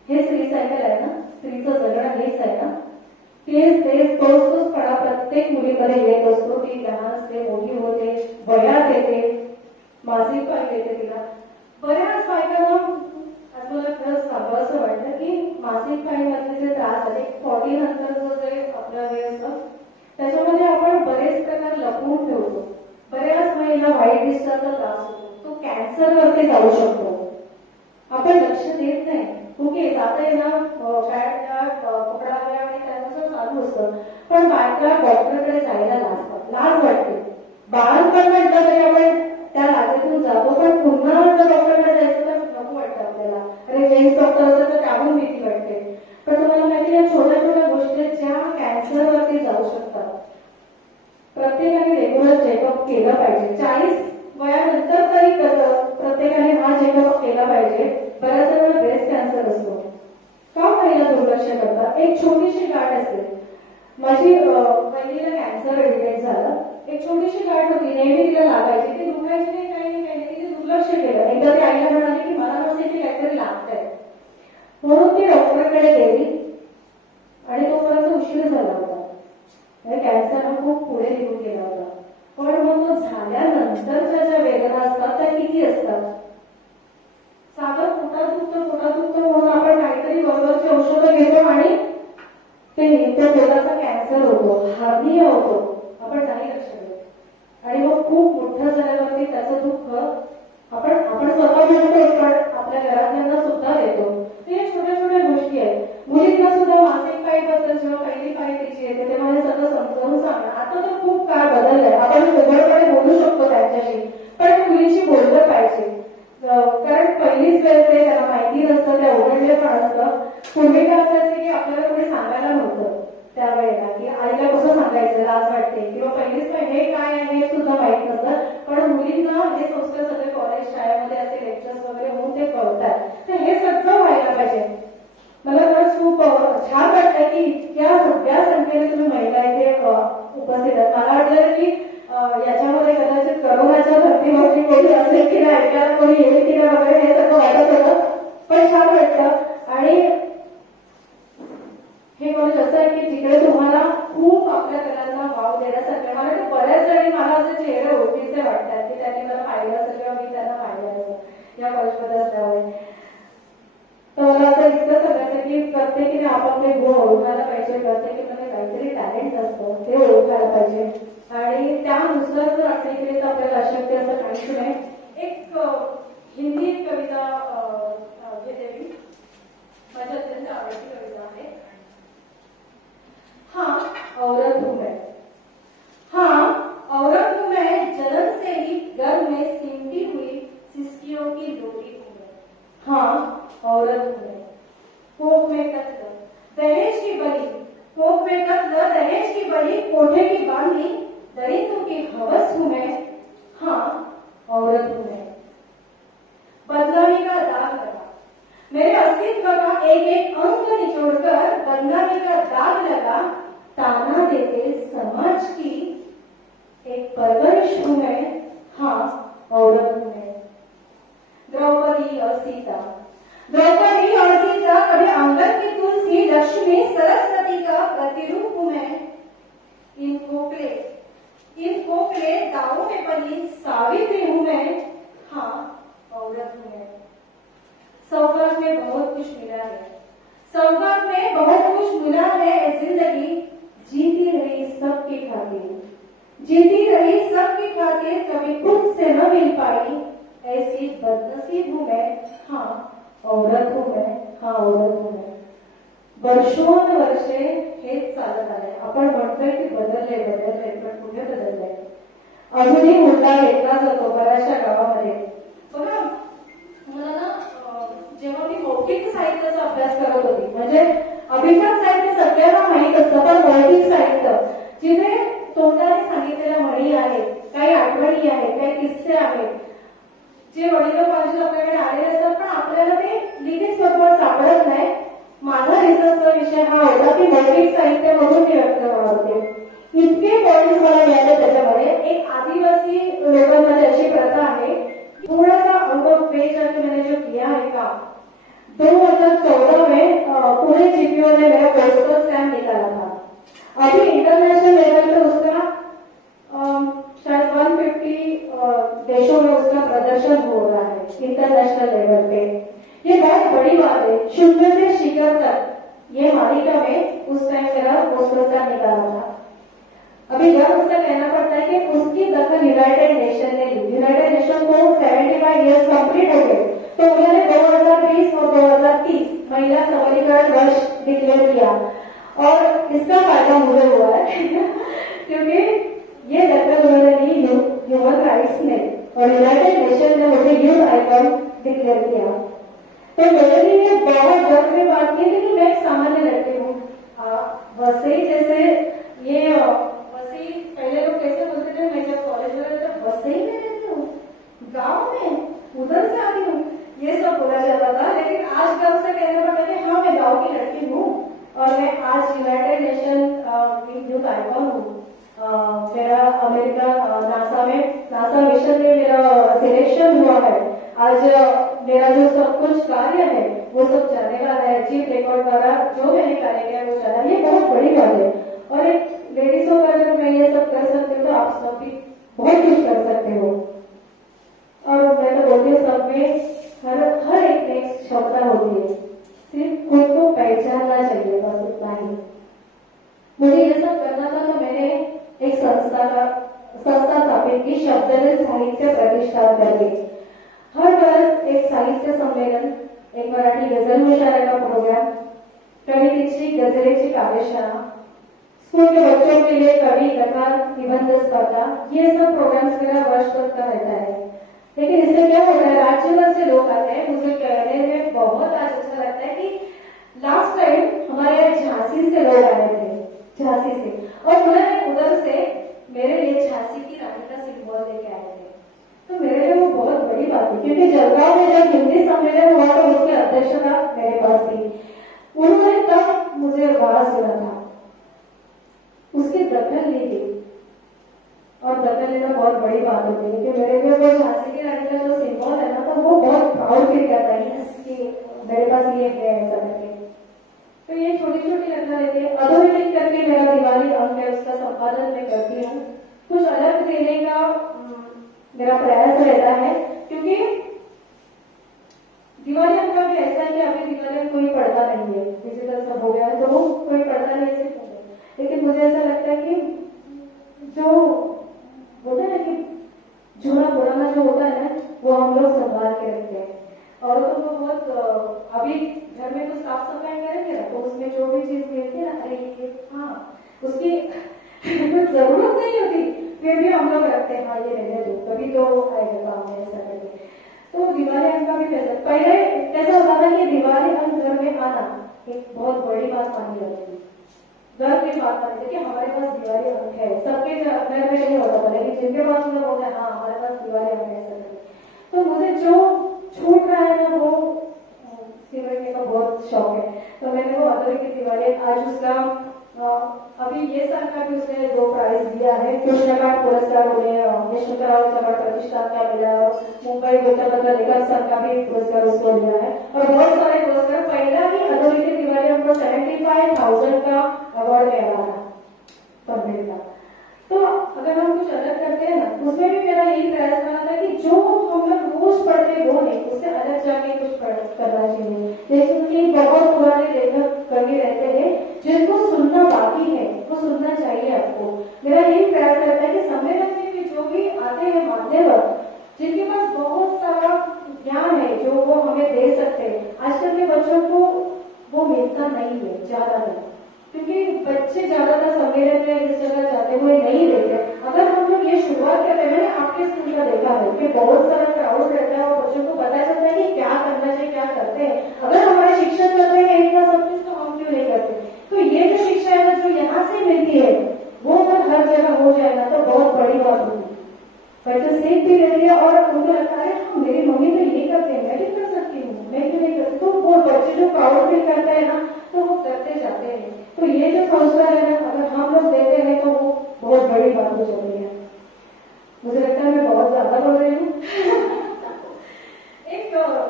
हे स्त्री सायकल आहे ना, स्त्रीचं जगणं हेच आहे ना. तेच तेच तोच पडा प्रत्येक मुलीमध्ये येत असतो. ती लहान असते, मोठी होते, वयात येते, मासिक पाळी येते तिला. बऱ्याच बायकांना आज मला खरंच सांगावं असं वाटतं की मासिक पाळीमधले जे त्रास आले, 40 नंतरचं जे आपलं हे असतं त्याच्यामध्ये आपण बरेच प्रकार लपवून ठेवतो. बऱ्याच महिला व्हाईट डिस्चार्जचा त्रास होतो, तो कॅन्सरवरती जाऊ शकतो. आपण लक्ष देत नाही. ओके, जाता येणं पकडाव्या आणि त्यानुसार चालू असतं, पण बायका डॉक्टरकडे जायला लाज वाटते. बाळपण म्हटलं तरी आपण त्या लाजेतून जातो, पण पुन्हा जर डॉक्टरकडे जायचं तर नको वाटतं आपल्याला. अरे जेन्ट्स डॉक्टर असेल तर त्याहून भीती वाटते. पण तुम्हाला माहिती आहे, छोट्या छोट्या गोष्टी ज्या कॅन्सरवरती जाऊ शकतात. प्रत्येकाने रेग्युलर चेकअप केलं पाहिजे. 40 वयानंतर तरी प्रत्येकाने हा चेकअप केला पाहिजे. बऱ्याच जणांना ब्रेस्ट कॅन्सर असतो. का महिला दुर्लक्ष करतात? एक छोटीशी गाठ असते. माझी बहिणीला कॅन्सर डिटेक्ट झालं. एक छोटीशी गाठ होती, नेहमी तिला लागायची, ती दुखायची नाही, काही नाही, काही नाही. तिने दुर्लक्ष केलं. एकदा ती आईला म्हणाली की मला नसते की काहीतरी लागतंय, म्हणून ती डॉक्टरकडे गेली आणि तोपर्यंत उशीर झाला होता. कॅन्सर खूप पुढे निघून गेला होता. पण मग तो झाल्यानंतरच्या ज्या वेदना असतात त्या किती असतात. साधं पोटात दुखतं म्हणून आपण काहीतरी बरोबरची औषधं घेतो आणि ते निघतं, पोटाचा कॅन्सर होतो, हार्निया होतो, आपण नाही लक्ष देत. आणि मग खूप मोठं झाल्यावरती त्याचं दुःख आपण स्वतः म्हणतो, पण आपल्या घरातल्यांना सुद्धा देतो. हे छोट्या छोट्या गोष्टी आहेत. मुलींना सुद्धा मासिक पाळीबद्दल जेव्हा पहिली पाळी तिची येते तेव्हा हे सगळं समजावून सांगणं. आता तर खूप काळ बदललाय, आपण उघडपणे बोलू शकतो त्यांच्याशी, पण मुलीशी बोललं पाहिजे. कारण पहिलीच वेळ ते त्याला माहिती नसतं, त्या उघडले पण असतं. पूर्वी काय असायचं की आपल्याला कोणी सांगायला नव्हतं त्यावेळेला, की आईला कसं सांगायचं, लाज वाटते, किंवा पहिलीच हे काय आहे हे सुद्धा माहित नसतं. पण मुलींना हे संस्कार सगळे कॉलेज शाळेमध्ये असे लेक्चर्स वगैरे होऊन ते कळतात. तर हे सगळं व्हायला पाहिजे. मला खरंच खूप छान वाटतं की इतक्या सगळ्या संख्येने तुम्ही महिला इथे उपस्थित आहेत. मला वाटलं की याच्यामध्ये कदाचित करोनाच्या धर्तीवरती कोणी असेल की नाही, ऐकायला कोणी येईल की नाही वगैरे हे सगळं वाटत होतं, पण छान वाटतं. आणि हे कॉलेज असं आहे की जिकडे तुम्हाला खूप आपल्या कलांना वाव देण्यासारखं. मला बऱ्याच जणी मला असे चेहरे ओळखीचे वाटतात की त्यांनी मला पाहिलं असेल किंवा मी त्यांना पाहिलं असेल या कॉलेजमध्ये असल्यामुळे. तर मला असं इतकं सांगायचं की प्रत्येकीने आपापले गुण ओळखायला पाहिजे. प्रत्येकीमध्ये काहीतरी टॅलेंट असतं ते ओळखायला पाहिजे आणि त्यानुसार जर आपण केली तर आपल्याला अशक्य असं काहीच नाही. एक हिंदी कविता घेते मी. माझी अत्यंत आवडती कविता आहे. हाँ औरत हूँ मैं, हाँ औरत हूँ मैं, जन्म से ही घर में सिमटी हुई सिसकियों की रोटी हूँ मैं. हाँ औरत हूँ मैं, कोख में कत्ल दहेज की बलि, कोख में कत्ल दहेज की बलि, कोठे की बांधी दरिंदों की हवस हूँ मैं. हाँ औरत हूँ मैं. बदनामी का दाग लगा, मेरे अस्तित्व का एक एक अंग निचोड़कर बदनामी का दाग लगा. ताना देते समाज की एक परवरिश हूँ मैं. हाँ औरत हूँ मैं. द्रौपदी और सीता, द्रौपदी और सीता, कभी आंगन की तुलसी, लक्ष्मी सरस्वती का प्रतिरूप हूँ मैं. इन खोखले दावों में पली सावित्री हूँ मैं. हाँ औरत हूँ मैं. सौगात में बहुत कुछ मिला है, सौगात में बहुत कुछ मिला है. जिंदगी जीती रही सबकी खातिर, जीती रही सबकी खातिर, कभी खुद से न मिल पाई ऐसी बदनसीब हूँ मैं. हाँ औरत हूँ मैं. हाँ औरत हूँ मैं. वर्षोनवर्षे हेच चालत आलंय. आपण म्हणतोय की बदलले पण कुठे बदललंय? अजूनही मुद्दा घेतला जातो बऱ्याचशा गावामध्ये. बघा मला ना जेव्हा मी मौखिक साहित्याचा अभ्यास करत होती, म्हणजे अभिजात साहित्य सगळ्यांना माहीत असतं, पण मौखिक साहित्य जिथे तोंडाने सांगितलेल्या म्हणी आहेत, काही आठवणी आहेत, काही किस्से आहेत, जे वडिलोपार्जित आपल्याकडे आलेले असतात, पण आपल्याला ते लिखित स्वरूपात सापडत नाही. माझा रिसर्चचा विषय हा होता की मौखिक साहित्य म्हणून मी व्यक्त होते. इतके पॉइंट्स मला मिळाले त्याच्यामध्ये. एक आदिवासी लोकांमध्ये अशी प्रथा आहे, थोड़ा सा आउट ऑफ पेज करके मैंने जो किया है काम, 2014 में पुणे जीपीओ ने मेरा पोस्टर स्टैम्प निकाला था. अभी इंटरनेशनल लेवल पे उसका शायद 150 देशों में उसका प्रदर्शन हो रहा है इंटरनेशनल लेवल पे. ये बहुत बड़ी बात है. शून्य से शिखर तक ये मालिका में उस टाइम मेरा पोस्टर स्टैम्प निकाला था. अभी जब उसका कहना पड़ता है कि उसकी दखल यूनाइटेड नेशन ने ली. यूनाइटेड नेशन को 75 ईयर्स कंप्लीट हो गए, तो उन्होंने 2020 और 2030 महिला सबलीकरण वर्ष डिक्लेयर किया, और इसका फायदा मुझे हुआ है क्योंकि ये दखल उन्होंने ली ह्यूमन राइट्स ने, और यूनाइटेड नेशन ने मुझे यूथ आइकन डिक्लेयर किया. तो मेरे लिए बहुत गर्व की बात की थी कि मैं एक सामान्य लड़की हूँ. वैसे जैसे ये पहले लोग कैसे बोलते थे, मैं जब कॉलेज में रहती वसई में रहती हूँ, गांव में उधर से आती हूँ, ये सब बोला जाता था. लेकिन आज गर्व से कहना पड़ता है कि हाँ मैं गांव की लड़की हूँ, और मैं आज यूनाइटेड नेशन यूथ आइकॉन हूँ. मेरा अमेरिका नासा मिशन में मेरा सिलेक्शन हुआ है. आज मेरा जो सब कुछ कार्य है वो सब चलने वाला है. चीफ रिकॉर्ड द्वारा जो मैंने कार्य किया वो चला. ये बहुत बड़ी बात है, और एक लेडीज होकर अगर मैं ये सब कर सकती हूँ तो आप सब भी बहुत कुछ कर सकते हो. और मैं तो बोलती हूँ सब में हर एक में क्षमता होती है, सिर्फ खुद को पहचानना चाहिए, बस उतना ही. मुझे ये सब करना था, तो मैंने एक संस्था स्थापित की, शब्दले साहित्य प्रतिष्ठान करके. हर वर्ष एक साहित्य संमेलन, एक मराठी गझल मुशायरा का प्रोग्राम, कवितेची गझलेची कार्यशाला, स्कूल के बच्चों के लिए कवि कथा निबंध स्पर्धा, ये सब प्रोग्राम्स मेरा वर्ष भर का रहता है. लेकिन इससे क्या होता है, राज्य भर से लोग आते हैं. मुझे कहने में बहुत आज अच्छा लगता है कि लास्ट टाइम हमारे यहाँ झांसी से लोग आए थे, झांसी से, और उन्होंने उधर से मेरे लिए झांसी की रानी का सिंबल लेके आए थे. तो मेरे लिए वो बहुत बड़ी बात है, क्योंकि जलगांव में जब हिंदी सम्मेलन हुआ तो उसकी अध्यक्षता मेरे पास थी. उन्होंने तब मुझे आवाज सुना था, उसकी दखल ली थी, और दखल लेना बहुत बड़ी बात होती है. कि मेरे लिए वो झांसी की रानी का जो सिंबल है ना, तो वो बहुत प्राउड फील करता है कि मेरे पास ये है ऐसा करके. तो ये छोटी छोटी घटना रहती है. अधोरेखित करके मेरा दिवाली अंक है, उसका संपादन मैं करती हूँ. कुछ अलग देने का मेरा प्रयास रहता है, क्योंकि दिवाली अंक का भी ऐसा है कि अभी दिवाली में कोई पढ़ता नहीं है, डिजिटल सब हो गया है, तो वो कोई पढ़ता नहीं है. लेकिन मुझे ऐसा लगता है कि जो होता है ना कि जूना पुराना जो होता है ना, वो हम लोग संभाल के रखते हैं. औरतों को बहुत अभी घर में तो साफ सफाई करेंगे ना, तो उसमें जो भी चीज मिलती है ना, अरे ये हाँ उसकी कुछ जरूरत नहीं होती, फिर भी हम लोग रखते हैं, हाँ ये रहने दो, कभी तो आएगा काम में, ऐसा करके। तो दिवाली अंक का भी कैसा, पहले कैसा होता था कि दिवाली अंक घर में आना एक बहुत बड़ी बात मानी जाती थी, गर्व की बात मानी थी कि हमारे पास दिवाली अंक है। सबके घर में नहीं होता था, लेकिन जिनके पास लोग बोलते हैं हाँ हमारे पास दिवाली अंक है, ऐसा करके। तो मुझे जो छूट रहा है ना वो सिमरने का बहुत शौक है, तो मैंने वो अदर की दिवाली आज उसका अभी ये साल का भी उसने 2 प्राइज दिया है, कृष्णकांत पुरस्कार उन्हें यशवंतराव चव्हाण प्रतिष्ठान का मिला, मुंबई वृत्तपत्र लेखक संघ का भी पुरस्कार उसको मिला है, और बहुत सारे पुरस्कार। पहला ही अधोरी तिवारी हमको 75,000 का अवार्ड मिला था पंडित का। तो अगर हम कुछ अलग करते हैं ना, उसमें भी मेरा यही प्रयास करना था कि जो हम लोग रोज पढ़ते वो नहीं, उससे अलग जाके कुछ करना चाहिए। जैसे कि बहुत पुराने लेखक कवि रहते हैं जिनको सुनना बाकी है, वो सुनना चाहिए आपको। मेरा यही प्रयास रहता है कि सम्मेलन में भी जो भी आते हैं मान्यवर, जिनके पास बहुत सारा ज्ञान है जो वो हमें दे सकते हैं, आजकल के बच्चों को वो मिलता नहीं है ज्यादातर, क्योंकि बच्चे ज्यादातर सम्मेलन में इस जगह जाते हुए नहीं रहते। अगर हम लोग ये शुरुआत करते हैं, मैंने आपके स्कूल का देखा है कि बहुत सारा क्राउड रहता है और बच्चों को पता चलता है कि क्या करना चाहिए, क्या करते हैं। अगर हमारे शिक्षक कर रहे हैं इतना सब कुछ, तो हम क्यों नहीं करते? तो ये जो शिक्षा है जो यहाँ से मिलती है वो अगर हर जगह हो जाएगा तो बहुत बड़ी बात होगी। बच्चे सीख भी लेती है और उनको लगता है हाँ मेरी मम्मी तो ये करते हैं, मैं भी कर सकती हूँ, मैं क्यों नहीं करती? तो वो बच्चे जो प्राउड फील करते हैं ना, तो वो करते जाते हैं। तो ये जो संस्कार है ना, अगर हम लोग देते हैं तो वो बहुत बड़ी बात हो जाती है। मुझे लगता है मैं बहुत ज्यादा बोल रही हूँ। एक कविता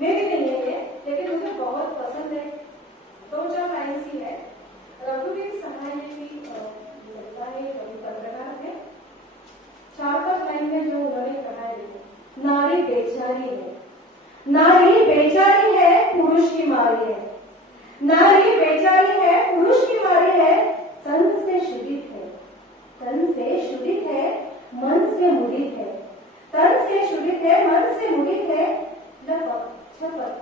मेरी नहीं है ये, लेकिन मुझे बहुत पसंद है, 2-4 लाइन की है। रघुवीर सहाय की लगता है कवि पत्रकार है, 4-5 लाइन में जो उन्होंने कहा है, नारी बेचारी है, नारी बेचारी है पुरुष की मारी है, नारी बेचारी है पुरुष की मारी है, तन से शुद्धित है, तन से शुद्धित है, मन से मुदित है, तन से शुद्धित है, मन से मुदित है, लपक झपक कर,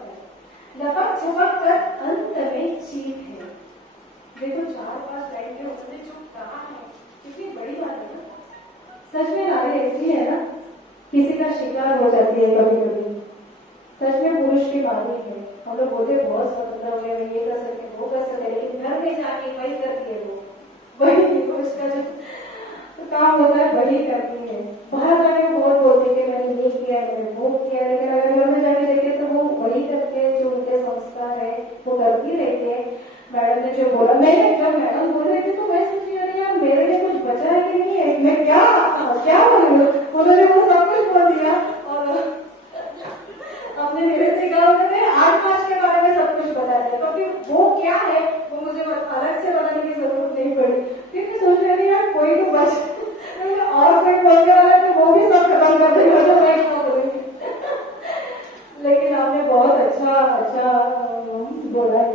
लपक झपक कर अंत में चीत है। देखो 4-5 लाइन में उसने जो कहा है कितनी बड़ी बात है ना। सच में नारी ऐसी है ना, किसी का शिकार हो जाती है कभी कभी, सच में पुरुष की बात नहीं है। हम लोग बोलते बहुत स्वतंत्र हो गए, ये कर सकते वो कर सकते, लेकिन घर में जाके वही करती है, वो वही पुरुष का जो काम होता है वही करती है। बाहर जाके बहुत बोलते कि मैंने ये किया है, मैंने वो किया है, लेकिन अगर घर में जाके देखे तो वो वही करते हैं जो उनके संस्कार है वो करती रहती है। मैडम ने जो बोला, मैंने जब मैडम बोल रही थी तो मैं सोची अरे यार मेरे लिए कुछ बचा है कि नहीं है, मैं क्या बोलूँ। उन्होंने वो सब कुछ बोल दिया और अपने मेरे से कहा उन्होंने 8-5 के बारे में सब कुछ बता दिया, तो फिर वो क्या है वो मुझे अलग से बताने की जरूरत नहीं पड़ी। फिर मैं सोच रही थी यार कोई तो बच और कोई बोलने वाला तो वो भी सब खत्म कर देगा, तो मैं क्या बोलूँगी। लेकिन आपने बहुत अच्छा बोला है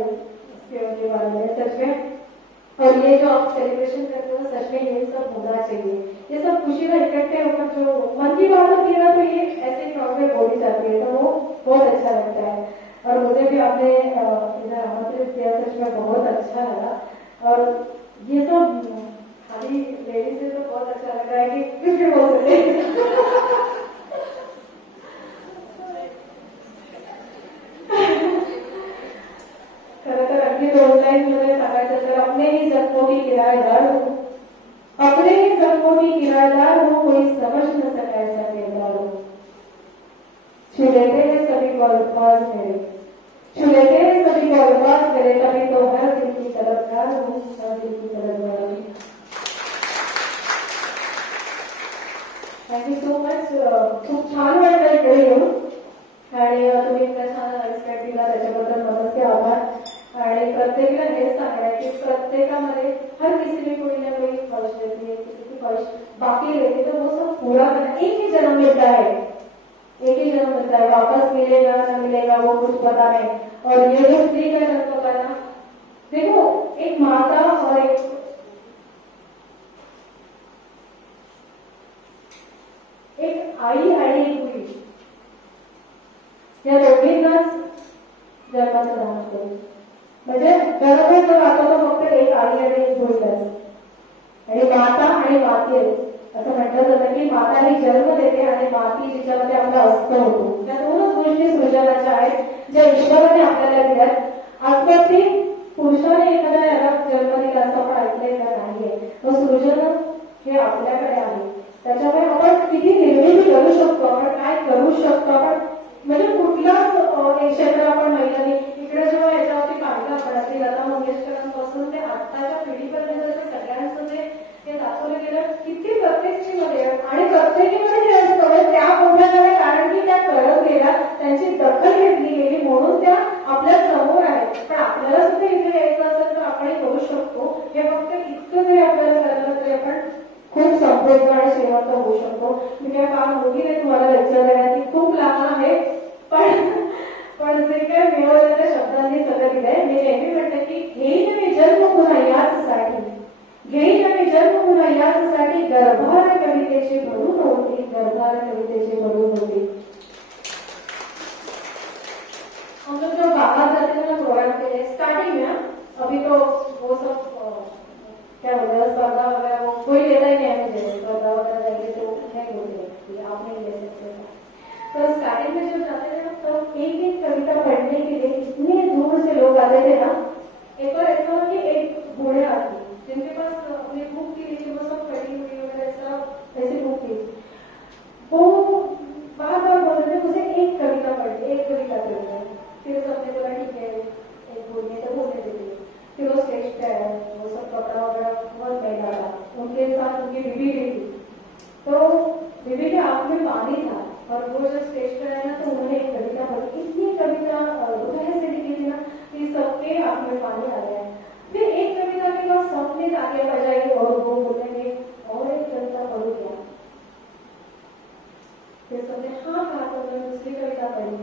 के बारे में, सच में। और ये जो आप सेलिब्रेशन करते हो सच में ये सब होना चाहिए, ये सब खुशी में इकट्ठे होकर जो मन की बात होती है ना, तो ये ऐसे क्राउड में बोली जाती है, तो वो बहुत अच्छा लगता है। और मुझे भी आपने इधर आमंत्रित किया, सच में बहुत अच्छा लगा। और ये सब खाली लेडीज से तो बहुत अच्छा लग रहा है कि कुछ भी बोल सकते खरं अगदी 2 लाईन मध्ये सांगायचं तर अपने ही जख्मों की किराएदार हो, अपने ही जख्मों की किराएदार हो, कोई समझ न सका ऐसा किरदार हो। छू लेते हैं सभी को अल्फाज मेरे, छू लेते हैं सभी को अल्फाज मेरे, तभी तो हर दिल की तलबगार हूँ, हर दिल की तलबगार हूँ। Thank you so much. खूप छान वाटलं इकडे येऊन आणि तुम्ही इतका छान रिस्पेक्ट दिला त्याच्याबद्दल मनस्ते आभार। आणि प्रत्येकाला हेच सांगणार की प्रत्येकामध्ये हर किसी में कोई ना कोई ख्वाहिश रहती है, किसी की ख्वाहिश बाकी रहती है, तो वो सब पूरा करना। एक ही जन्म मिलता है, एक ही जन्म मिलता है, वापस मिलेगा न मिलेगा वो कुछ पता नहीं। और ये जो स्त्री का जन्म होता है ना, देखो एक माता और एक एक आई आणि एक मुली या दोघींनाच जन्माचं दान असतं. म्हणजे गर्भ जो राहतो तो फक्त एक आई आणि एक मुलीलाच. आणि माता आणि माती असं म्हटलं जातं की माता ही जन्म देते आणि माती जिच्यामध्ये आपला अस्त्र होतो. या दोनच गोष्टी सृजनाच्या आहेत ज्या ईश्वराने आपल्याला दिल्यात. आजकाल पुरुषाने एखाद्या याला जन्म दिला असं आपण ऐकलेलं नाहीये. तो सृजन हे आपल्याकडे आहे. त्याच्यामुळे आपण किती निर्मिती करू शकतो, आपण काय करू शकतो, आपण म्हणजे कुठलाच एक क्षेत्र आपण महिलांनी इकडे जेव्हा याच्यावरती काढलं आपण अगदी लता मंगेशकरांपासून ते आत्ताच्या पिढीपर्यंत सगळ्यांचं जे दाखवलं गेलं किती प्रत्येक स्त्रीमध्ये आणि प्रत्येकीमध्ये हे असतं त्या मोठ्या झाल्या कारण की त्या करत गेल्या, त्यांची दखल घेतली गेली म्हणून त्या आपल्या समोर आहेत. पण आपल्याला सुद्धा इथे यायचं असेल तर आपणही करू शकतो. हे फक्त इतकं जरी आपल्याला करायला तरी आपण खूप समृद्ध आणि श्रीमंत होऊ शकतो. मी काय फार मोठी नाही तुम्हाला लेक्चर देण्याची, खूप लहान आहे. पण जे काय मिळवलं त्या शब्दांनी सगळं दिलंय. मी नेहमी म्हणते की घेईन मी जन्म पुन्हा याचसाठी, घेईन मी जन्म पुन्हा याचसाठी गर्भार कवितेची भरून होती, गर्भार कवितेची भरून होती. हम लोग जो बाहर जाते हैं प्रोग्राम के लिए स्टार्टिंग में अभी तो वो सब क्या बोलते हैं स्पर्धा वगैरह वो कोई लेता ही नहीं है. मुझे स्पर्धा वगैरह जाएंगे तो नहीं बोलते आप नहीं ले सकते. तो स्टार्टिंग में जब जाते थे ना तो एक एक कविता पढ़ने के लिए इतने दूर से लोग आते थे ना. एक बार ऐसा हुआ कि एक बूढ़े आदमी जिनके पास अपनी बुक थी लेकिन वो सब पढ़ी हुई वगैरह ऐसी बुक थी, वो बार बार बोल रहे थे मुझे एक कविता पढ़ी, एक कविता पढ़ी. फिर सबने बोला ठीक है एक बोलने तो बोलने देते. फिर वो स्टेज पे आया, वो सब कपड़ा वगैरह बहुत महंगा था. उनके साथ उनकी बीबी भी थी. तो बीबी के आंख में पानी था और वो जब स्टेज पर आया ना तो उन्होंने एक कविता पढ़ी. इतनी कविता दुनिया से लिखी थी ना कि सबके आंख में पानी आ गया. फिर एक कविता के बाद सबने तालियां बजाई और वो बोलेंगे और एक कविता पढ़ू क्या. फिर सबने हाँ कहा तो मैंने दूसरी कविता पढ़ी.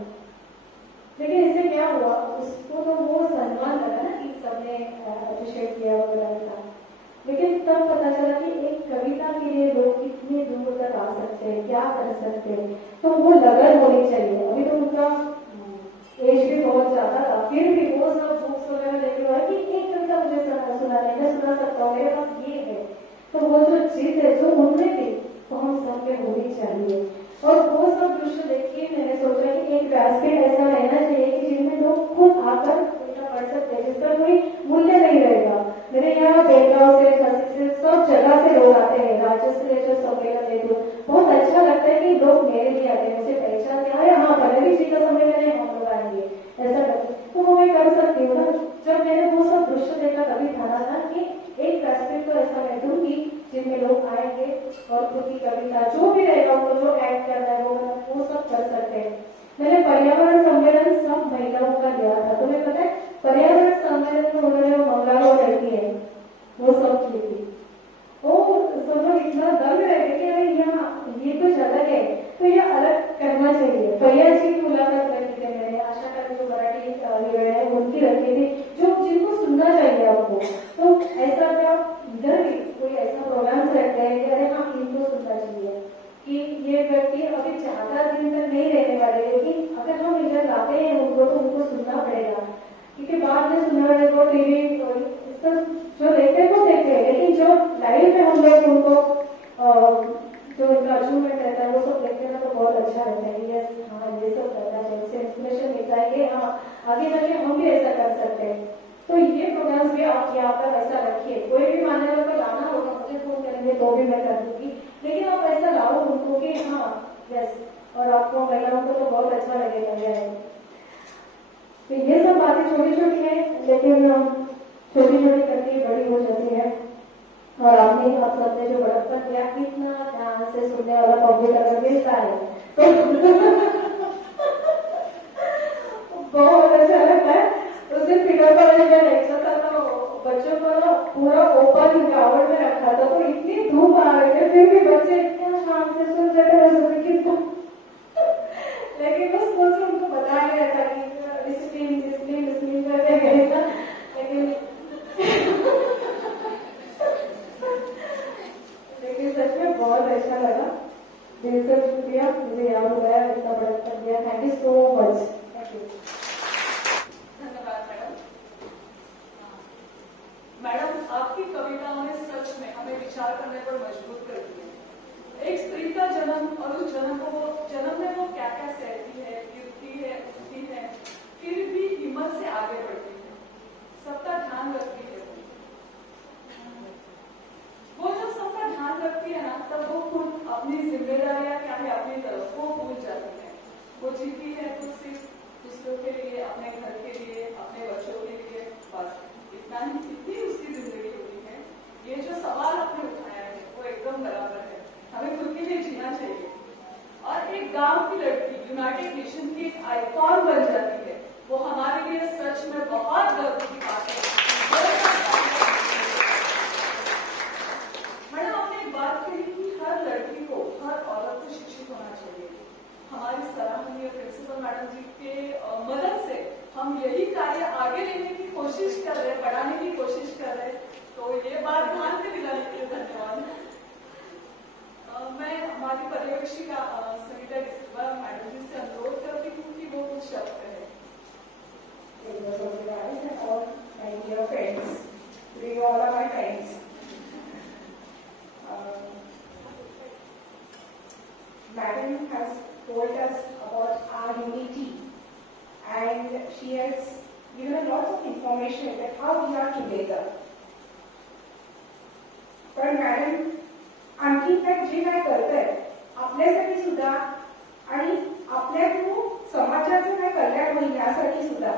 लेकिन इससे क्या हुआ, उसको तो वो सम्मान लगा ना कि सबने अप्रिशिएट किया वगैरह था. लेकिन तब पता चला कि एक कविता के लिए लोग कितने दूर तक आ सकते हैं, क्या कर सकते हैं. तो वो लगन होनी चाहिए. अभी तो उनका एज भी बहुत ज्यादा था, फिर भी वो सब बुक्स वगैरह लेके आए कि एक कविता मुझे सुनाने मैं सुना सकता हूँ, मेरे पास ये है. तो वो जो जिद है जो उनमें थी वो हम सबके होनी चाहिए. और वो सब दृश्य देखिए मैंने सोचा कि एक व्यासपीठ ऐसा रहना चाहिए कि जिनमें लोग खुद आकर पढ़ सकते हैं, जिसका कोई मूल्य नहीं रहेगा. मेरे यहाँ बेलगांव से झांसी से सब जगह से लोग आते हैं. राज्य जो सम्मेलन है तो बहुत अच्छा लगता है कि लोग मेरे लिए आते हैं, मुझे पहचानते हैं. हाँ पहले जी का सम्मेलन है हम लोग आएंगे ऐसा करते. तो वो मैं कर सकती हूँ ना. जब मैंने वो सब दृश्य देखा तभी ठाना था कि एक व्यासपीठ को ऐसा मैं दूंगी जिनमें लोग आएंगे और खुद की कविता जो भी रहेगा उनको जो ऐड करना है वो सब कर सकते हैं. मैंने पर्यावरण सम्मेलन सब महिलाओं का लिया था. तुम्हें पता है पर्यावरण सम्मेलन में उन्होंने मंगलागढ़ रहती है वो सब की थी. वो सब लोग इतना दंग रहे थे कि अरे यहाँ ये कुछ अलग है तो ये अलग करना चाहिए. भैया जी की मुलाकात रखी थी मैंने, आशा का जो मराठी हीरोइन है उनकी रखी थी जो जिनको सुनना चाहिए आपको. तो ऐसा क्या इधर भी कोई ऐसा प्रोग्राम रखते हैं कि अरे हाँ इनको सुनना चाहिए कि ये व्यक्ति अभी ज्यादा दिन तक नहीं रहने वाले, लेकिन अगर हम इधर लाते हैं उनको तो उनको सुनना पड़ेगा. क्योंकि बाद में सुनने वाले को टीवी जो देखते हैं वो देखते हैं, लेकिन जो लाइव में हम लोग उनको जो उनका अचीवमेंट रहता है वो सब देखते हैं तो बहुत अच्छा रहता है. यस हाँ ये सब करना चाहिए, उससे इंस्पिरेशन मिलता है कि हाँ आगे जाके हम भी ऐसा कर सकते हैं. तो ये प्रोग्राम भी आप यहाँ पर ऐसा रखिए. कोई भी मान्यता को लाना होगा मुझे फोन करेंगे तो भी मैं कर दूंगी, लेकिन आप ऐसा लाओ उनको कि हाँ यस. और आपको महिलाओं को तो बहुत अच्छा लगेगा. तो ये सब बातें छोटी छोटी है लेकिन छोटी छोटी करके बड़ी हो जाती है. और आपने आप सबने जो बड़प्पन किया इतना ध्यान से सुनने वाला पब्लिक अगर मिलता है तो बहुत अच्छा लगता है. उस दिन फिगर पर जब लेक्चर था तो बच्चों को ना पूरा ओपन ग्राउंड में रखा था तो इतनी धूप आ रही थी फिर भी बच्चे इतना शांत से सुन रहे थे. लेकिन बस स्कूल से उनको बताया गया था कि डिसिप्लिन डिसिप्लिन डिसिप्लिन करके गए था. लेकिन सच में बहुत अच्छा लगा. दिल से शुक्रिया, मुझे याद बुलाया, इतना बड़ा कर दिया। Thank you so much. Thank you. धन्यवाद मैडम। मैडम, आपकी कविताओं ने सच में हमें विचार करने पर मजबूर कर दिया। एक स्त्री का जन्म और उस जन्म में वो क्या क्या सहती है, गिरती है, उठती है, फिर भी हिम्मत से आगे बढ़ती है, सबका ध्यान रखती है। वो जब सबका ध्यान रखती है ना, तब वो खुद अपनी जिम्मेदारियां क्या है अपनी तरफ वो भूल जाती है। वो जीती है तो सिर्फ दूसरों के लिए, अपने घर के लिए, अपने बच्चों के लिए, बस इतना ही, इतनी उसकी जिंदगी होती है। ये जो सवाल आपने उठाया है वो एकदम बराबर है, हमें खुद के लिए जीना चाहिए। और एक गांव की लड़की यूनाइटेड नेशन की एक आइकॉन बन जाती है, वो हमारे लिए सच में बहुत गर्व की बात है। मैडम, आपने एक बात कही कि हर लड़की को, हर औरत को शिक्षित होना चाहिए। हमारी सराहनीय प्रिंसिपल मैडम जी के मदद से हम यही कार्य आगे लेने की कोशिश कर रहे हैं, बढ़ाने की कोशिश कर रहे हैं, तो ये बात ध्यान में दिलाने के लिए धन्यवाद। मैं हमारी पर्यवेक्षिका सविता डिसूजा मैडम जी से अनुरोध करती हूँ कि वो कुछ शब्द कहें। My dear friends, you all are my friends. Madam has told us about our unity, and she has given us lots of information that how we are together. पण मॅडम आणखी काय जे काय करतायत आपल्यासाठी सुद्धा आणि आपल्या थ्रू समाजाचं काय कल्याण होईल यासाठी सुद्धा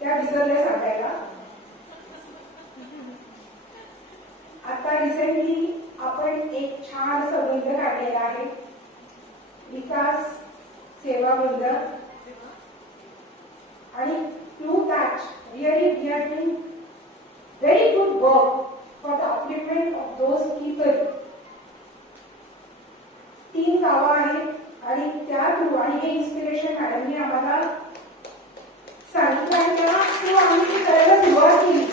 त्या विसरल्या सांगायला. आता रिसेंटली आपण एक छान संबंध काढलेला आहे, विकास सेवा बंध, आणि through that really we are doing very good work for the upliftment of those people. 3 गावं आहेत आणि त्या थ्रू आणि हे इन्स्पिरेशन मॅडमने आम्हाला सांगितलं आहे थ्रू आम्ही ती करायला सुरुवात केली.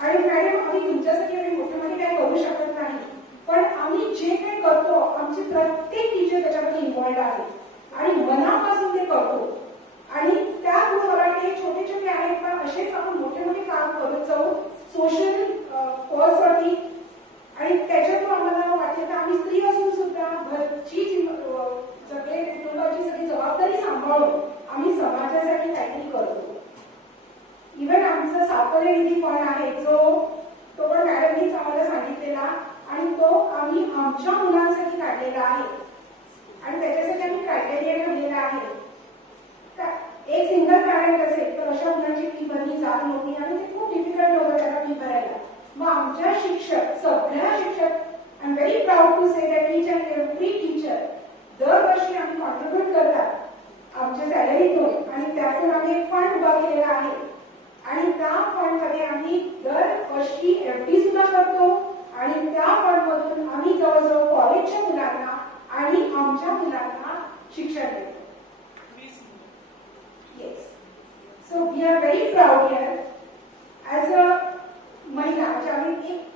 आणि मॅडम आम्ही तुमच्यासाठी आम्ही मोठे काही करू शकत नाही, पण आम्ही जे काही करतो आमचे प्रत्येक टीचर त्याच्यामध्ये इन्व्हॉल्ड आहे आणि मनापासून ते करतो. आणि त्या थ्रू मला वाटते छोटे छोटे आहेत पण असेच आपण मोठे काम करत जाऊ सोशल कॉजसाठी. आणि त्याच्यातून आम्हाला वाटते की आम्ही स्त्री असून सुद्धा घरची सगळे कुटुंबाची सगळी जबाबदारी सांभाळून आम्ही समाजासाठी काहीतरी करतो. इव्हन आमचा सापले निधी फंड आहे जो तो पण मॅडमनीच आम्हाला सांगितलेला आणि तो आम्ही आमच्या मुलांसाठी काढलेला आहे आणि त्याच्यासाठी आम्ही क्रायटेरिया ठेवलेला आहे. एक सिंगल पॅरेंट असेल तर अशा मुलांची फी भरली जात नव्हती आणि ते खूप डिफिकल्ट होतं त्याला फी भरायला. मग आमच्या शिक्षक सगळ्या शिक्षक I am very proud to say that each and every teacher दरवर्षी आम्ही कॉन्ट्रीब्युट करतात आमच्या सॅलरीतून आणि त्यातून आम्ही एक फंड उभा केलेला आहे आणि त्या फंडमध्ये आम्ही दरवर्षी एफडी सुद्धा करतो आणि त्या फंडमधून आम्ही जवळजवळ कॉलेजच्या मुलांना आणि आमच्या मुलांना शिक्षण देतो. Yes, so we are very proud here as a महिला. म्हणजे आम्ही एक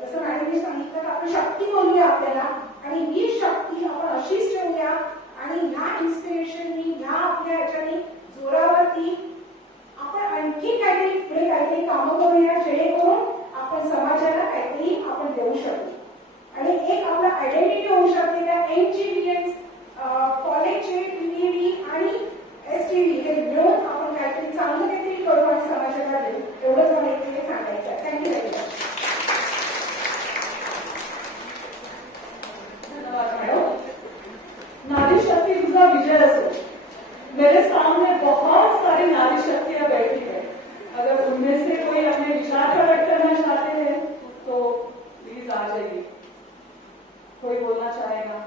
जसं मॅडमने सांगितलं की आपण शक्ती बोलूया आपल्याला आणि ही शक्ती आपण अशीच ठेवूया आणि ह्या इन्स्पिरेशननी ह्या आपल्या याच्याने जोरावरती आपण आणखी काहीतरी पुढे काहीतरी कामं करूया जेणेकरून आपण समाजाला काहीतरी आपण देऊ शकतो. आणि एक आपला आयडेंटिटी होऊ शकते त्या एनजीबीएस कॉलेजचे पीटीव्ही आणि एसटीव्ही हे मिळून आपण काहीतरी चांगलं काहीतरी करू आणि समाजाला देऊ. एवढंच मला इथे सांगायचं आहे. Thank you very much. धन्यवाद मैडम। नारी शक्ति का विजय असो। मेरे सामने बहुत सारी नारी शक्तियां बैठी है, अगर उनमें से कोई अपने विचार प्रकट करना चाहते हैं तो प्लीज आ जाइए। कोई बोलना चाहेगा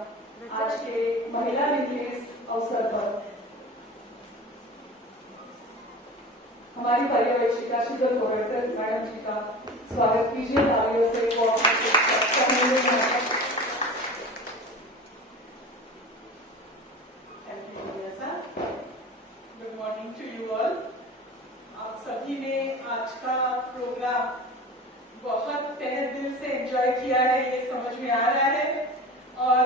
आज के महिला दिन के इस अवसर पर? हमारी पर्यवेक्षिका शीतल कोरटकर मैडम जी का स्वागत कीजिए तालियों से। Good morning to you all. आप सभी ने आज का प्रोग्राम बहुत तहे दिल से एंजॉय किया है, ये समझ में आ रहा है। और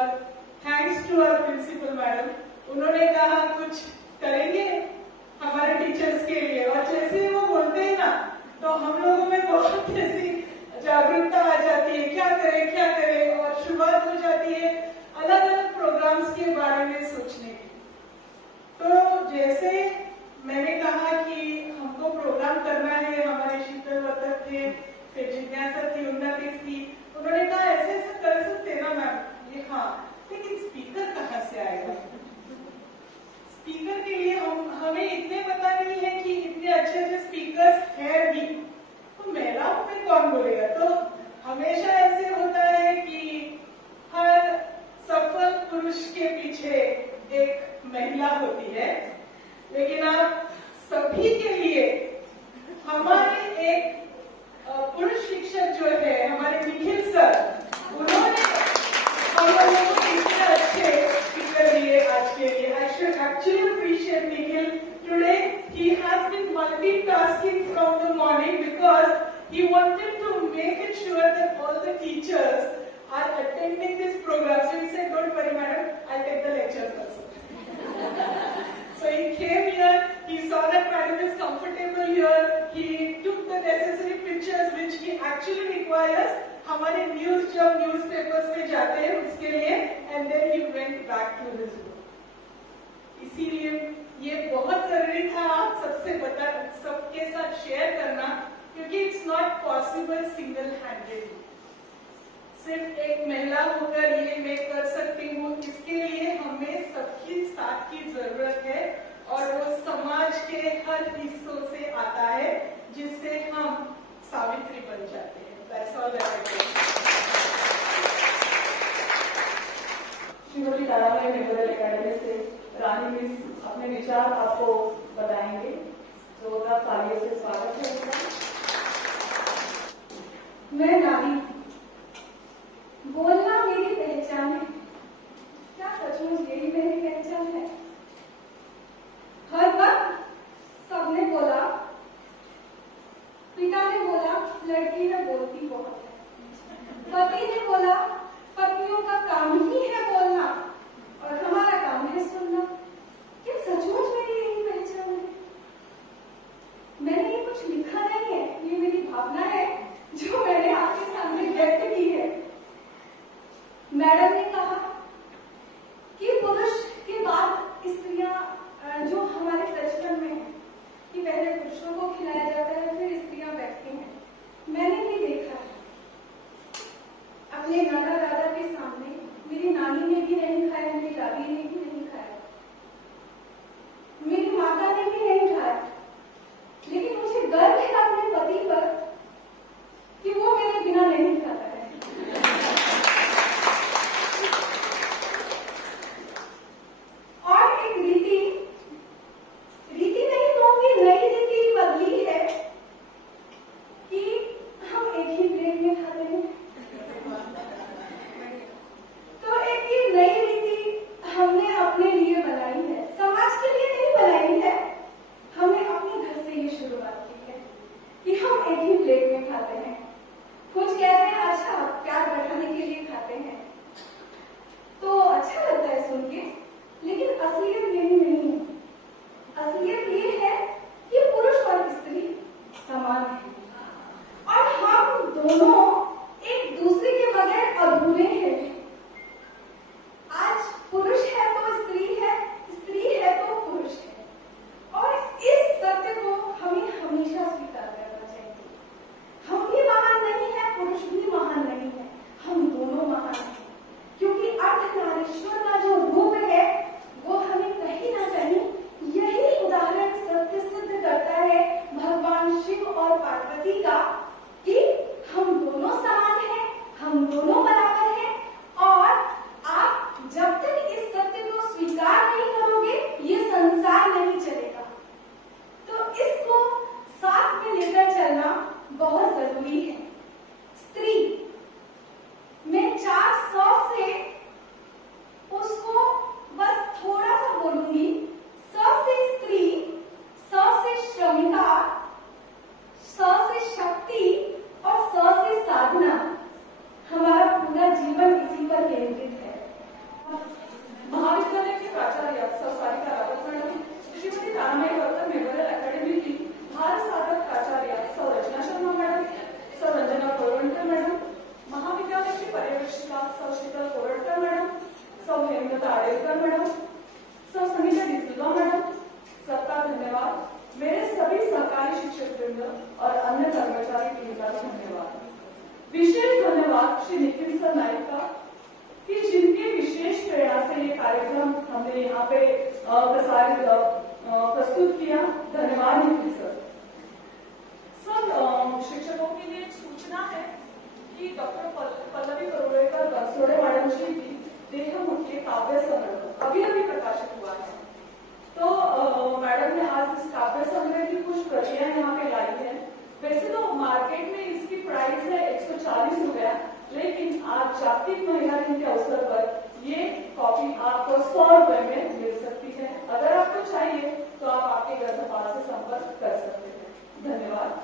उन्होंने कहा कुछ करेंगे हमारे टीचर्स के लिए, और जैसे ही वो बोलते हैं ना तो हम लोगों में बहुत ऐसी जागरूकता आ जाती है, क्या करें, और शुरुआत हो जाती है अलग अलग प्रोग्राम्स के बारे में सोचने की। तो जैसे मैंने कहा कि हमको प्रोग्राम करना है, हमारे शीतल वर्धक थे, फिर जिज्ञासा थी, उन्नति थी, उन्होंने कहा ऐसे ऐसे कर सकते ना मैम, ये हाँ, लेकिन स्पीकर कहाँ से आएगा? स्पीकर के लिए हमें इतने पता नहीं है कि इतने अच्छे अच्छे स्पीकर्स हैं भी, तो महिलाओं में कौन बोलेगा? तो हमेशा ऐसे होता है कि हर सफल पुरुष के पीछे एक महिला होती है, लेकिन आप सभी के लिए हमारे एक पुरुष शिक्षक जो है हमारे निखिल सर, उन्होंने हम लोगों को इतने अच्छे स्पीकर दिए आज के लिए। I should actually appreciate Nikhil. Today he has been multitasking from the morning because he wanted to make it sure that all the teachers are attending this program. So he said, "Don't worry, madam, I'll take the lecture first." So he came here, he saw that madam is comfortable here, he took the necessary pictures which he actually requires हमारे news जब newspapers में जाते हैं उसके लिए, and then he went back to his room. इसीलिए ये बहुत जरूरी था आप सबके साथ शेयर करना, क्योंकि it's not possible single handed. सिर्फ एक महिला होकर ये मैं कर सकती हूँ, इसके लिए हमें सबकी साथ की जरूरत है, और वो समाज के हर हिस्सों से आता है, जिससे हम सावित्री बन जाते हैं। That's all that I can say. Shrimati Taramay memorial academy से रानी मिस अपने विचार आपको बताएंगे, जो का तालियों से स्वागत है उनका। मैं नारी, बोलना मेरी पहचान है। क्या सचमुच यही मेरी पहचान है? हर वक्त सबने बोला, पिता ने बोला लड़की है बोलती बहुत है, पति ने बोला पत्नियों का काम ही है बोलना और हमारा काम है सुनना। क्या सचमुच मेरी यही पहचान है? मैंने ये कुछ लिखा नहीं है, ये मेरी भावना है जो मैंने आपके सामने व्यक्त की है। मैडम ने कहा कि पुरुष के बाद स्त्रियां जो हमारे प्रचलन में है कि पहले पुरुषों को खिलाया जाता है फिर स्त्रियां बैठती हैं। मैंने भी देखा है अपने नाना दादा के सामने, मेरी नानी ने भी नहीं खाया, मेरी दादी ने भी नहीं खाया, मेरी माता ने भी नहीं खाया, लेकिन मुझे गर्व है अपने पति पर कि वो मेरे बिना नहीं खाता है। और एक रीति नहीं कहूंगी, नई रीति बदली है कि हम एक ही प्लेट में खाते हैं। तो एक ये नई रीति हमने हेमलता आडेलकर मैडम, सौ संगीता डिसूजा मैडम, सबका धन्यवाद। मेरे सभी सरकारी शिक्षक वृंद और अन्य कर्मचारी टीम का धन्यवाद। विशेष धन्यवाद श्री निखिल सर नायक का कि जिनके विशेष प्रेरणा से ये कार्यक्रम हमने यहाँ पे प्रस्तुत किया। धन्यवाद निखिल सर। सब शिक्षकों के लिए एक सूचना है कि डॉक्टर पल्लवी परोलेकर बनसोड़े मैडम जी की देहमुखी काव्य संग्रह अभी प्रकाशित हुआ है। तो मैडम ने आज इस काव्य संग्रह की कुछ प्रतियां यहाँ पे लाई है। वैसे तो मार्केट में इसकी प्राइस है 140 रुपया, लेकिन आज जागतिक महिला दिन के अवसर पर ये कॉपी आपको 100 रुपए में मिल सकती है। अगर आपको चाहिए तो आप आपके ग्रंथपाल से संपर्क कर सकते हैं। धन्यवाद।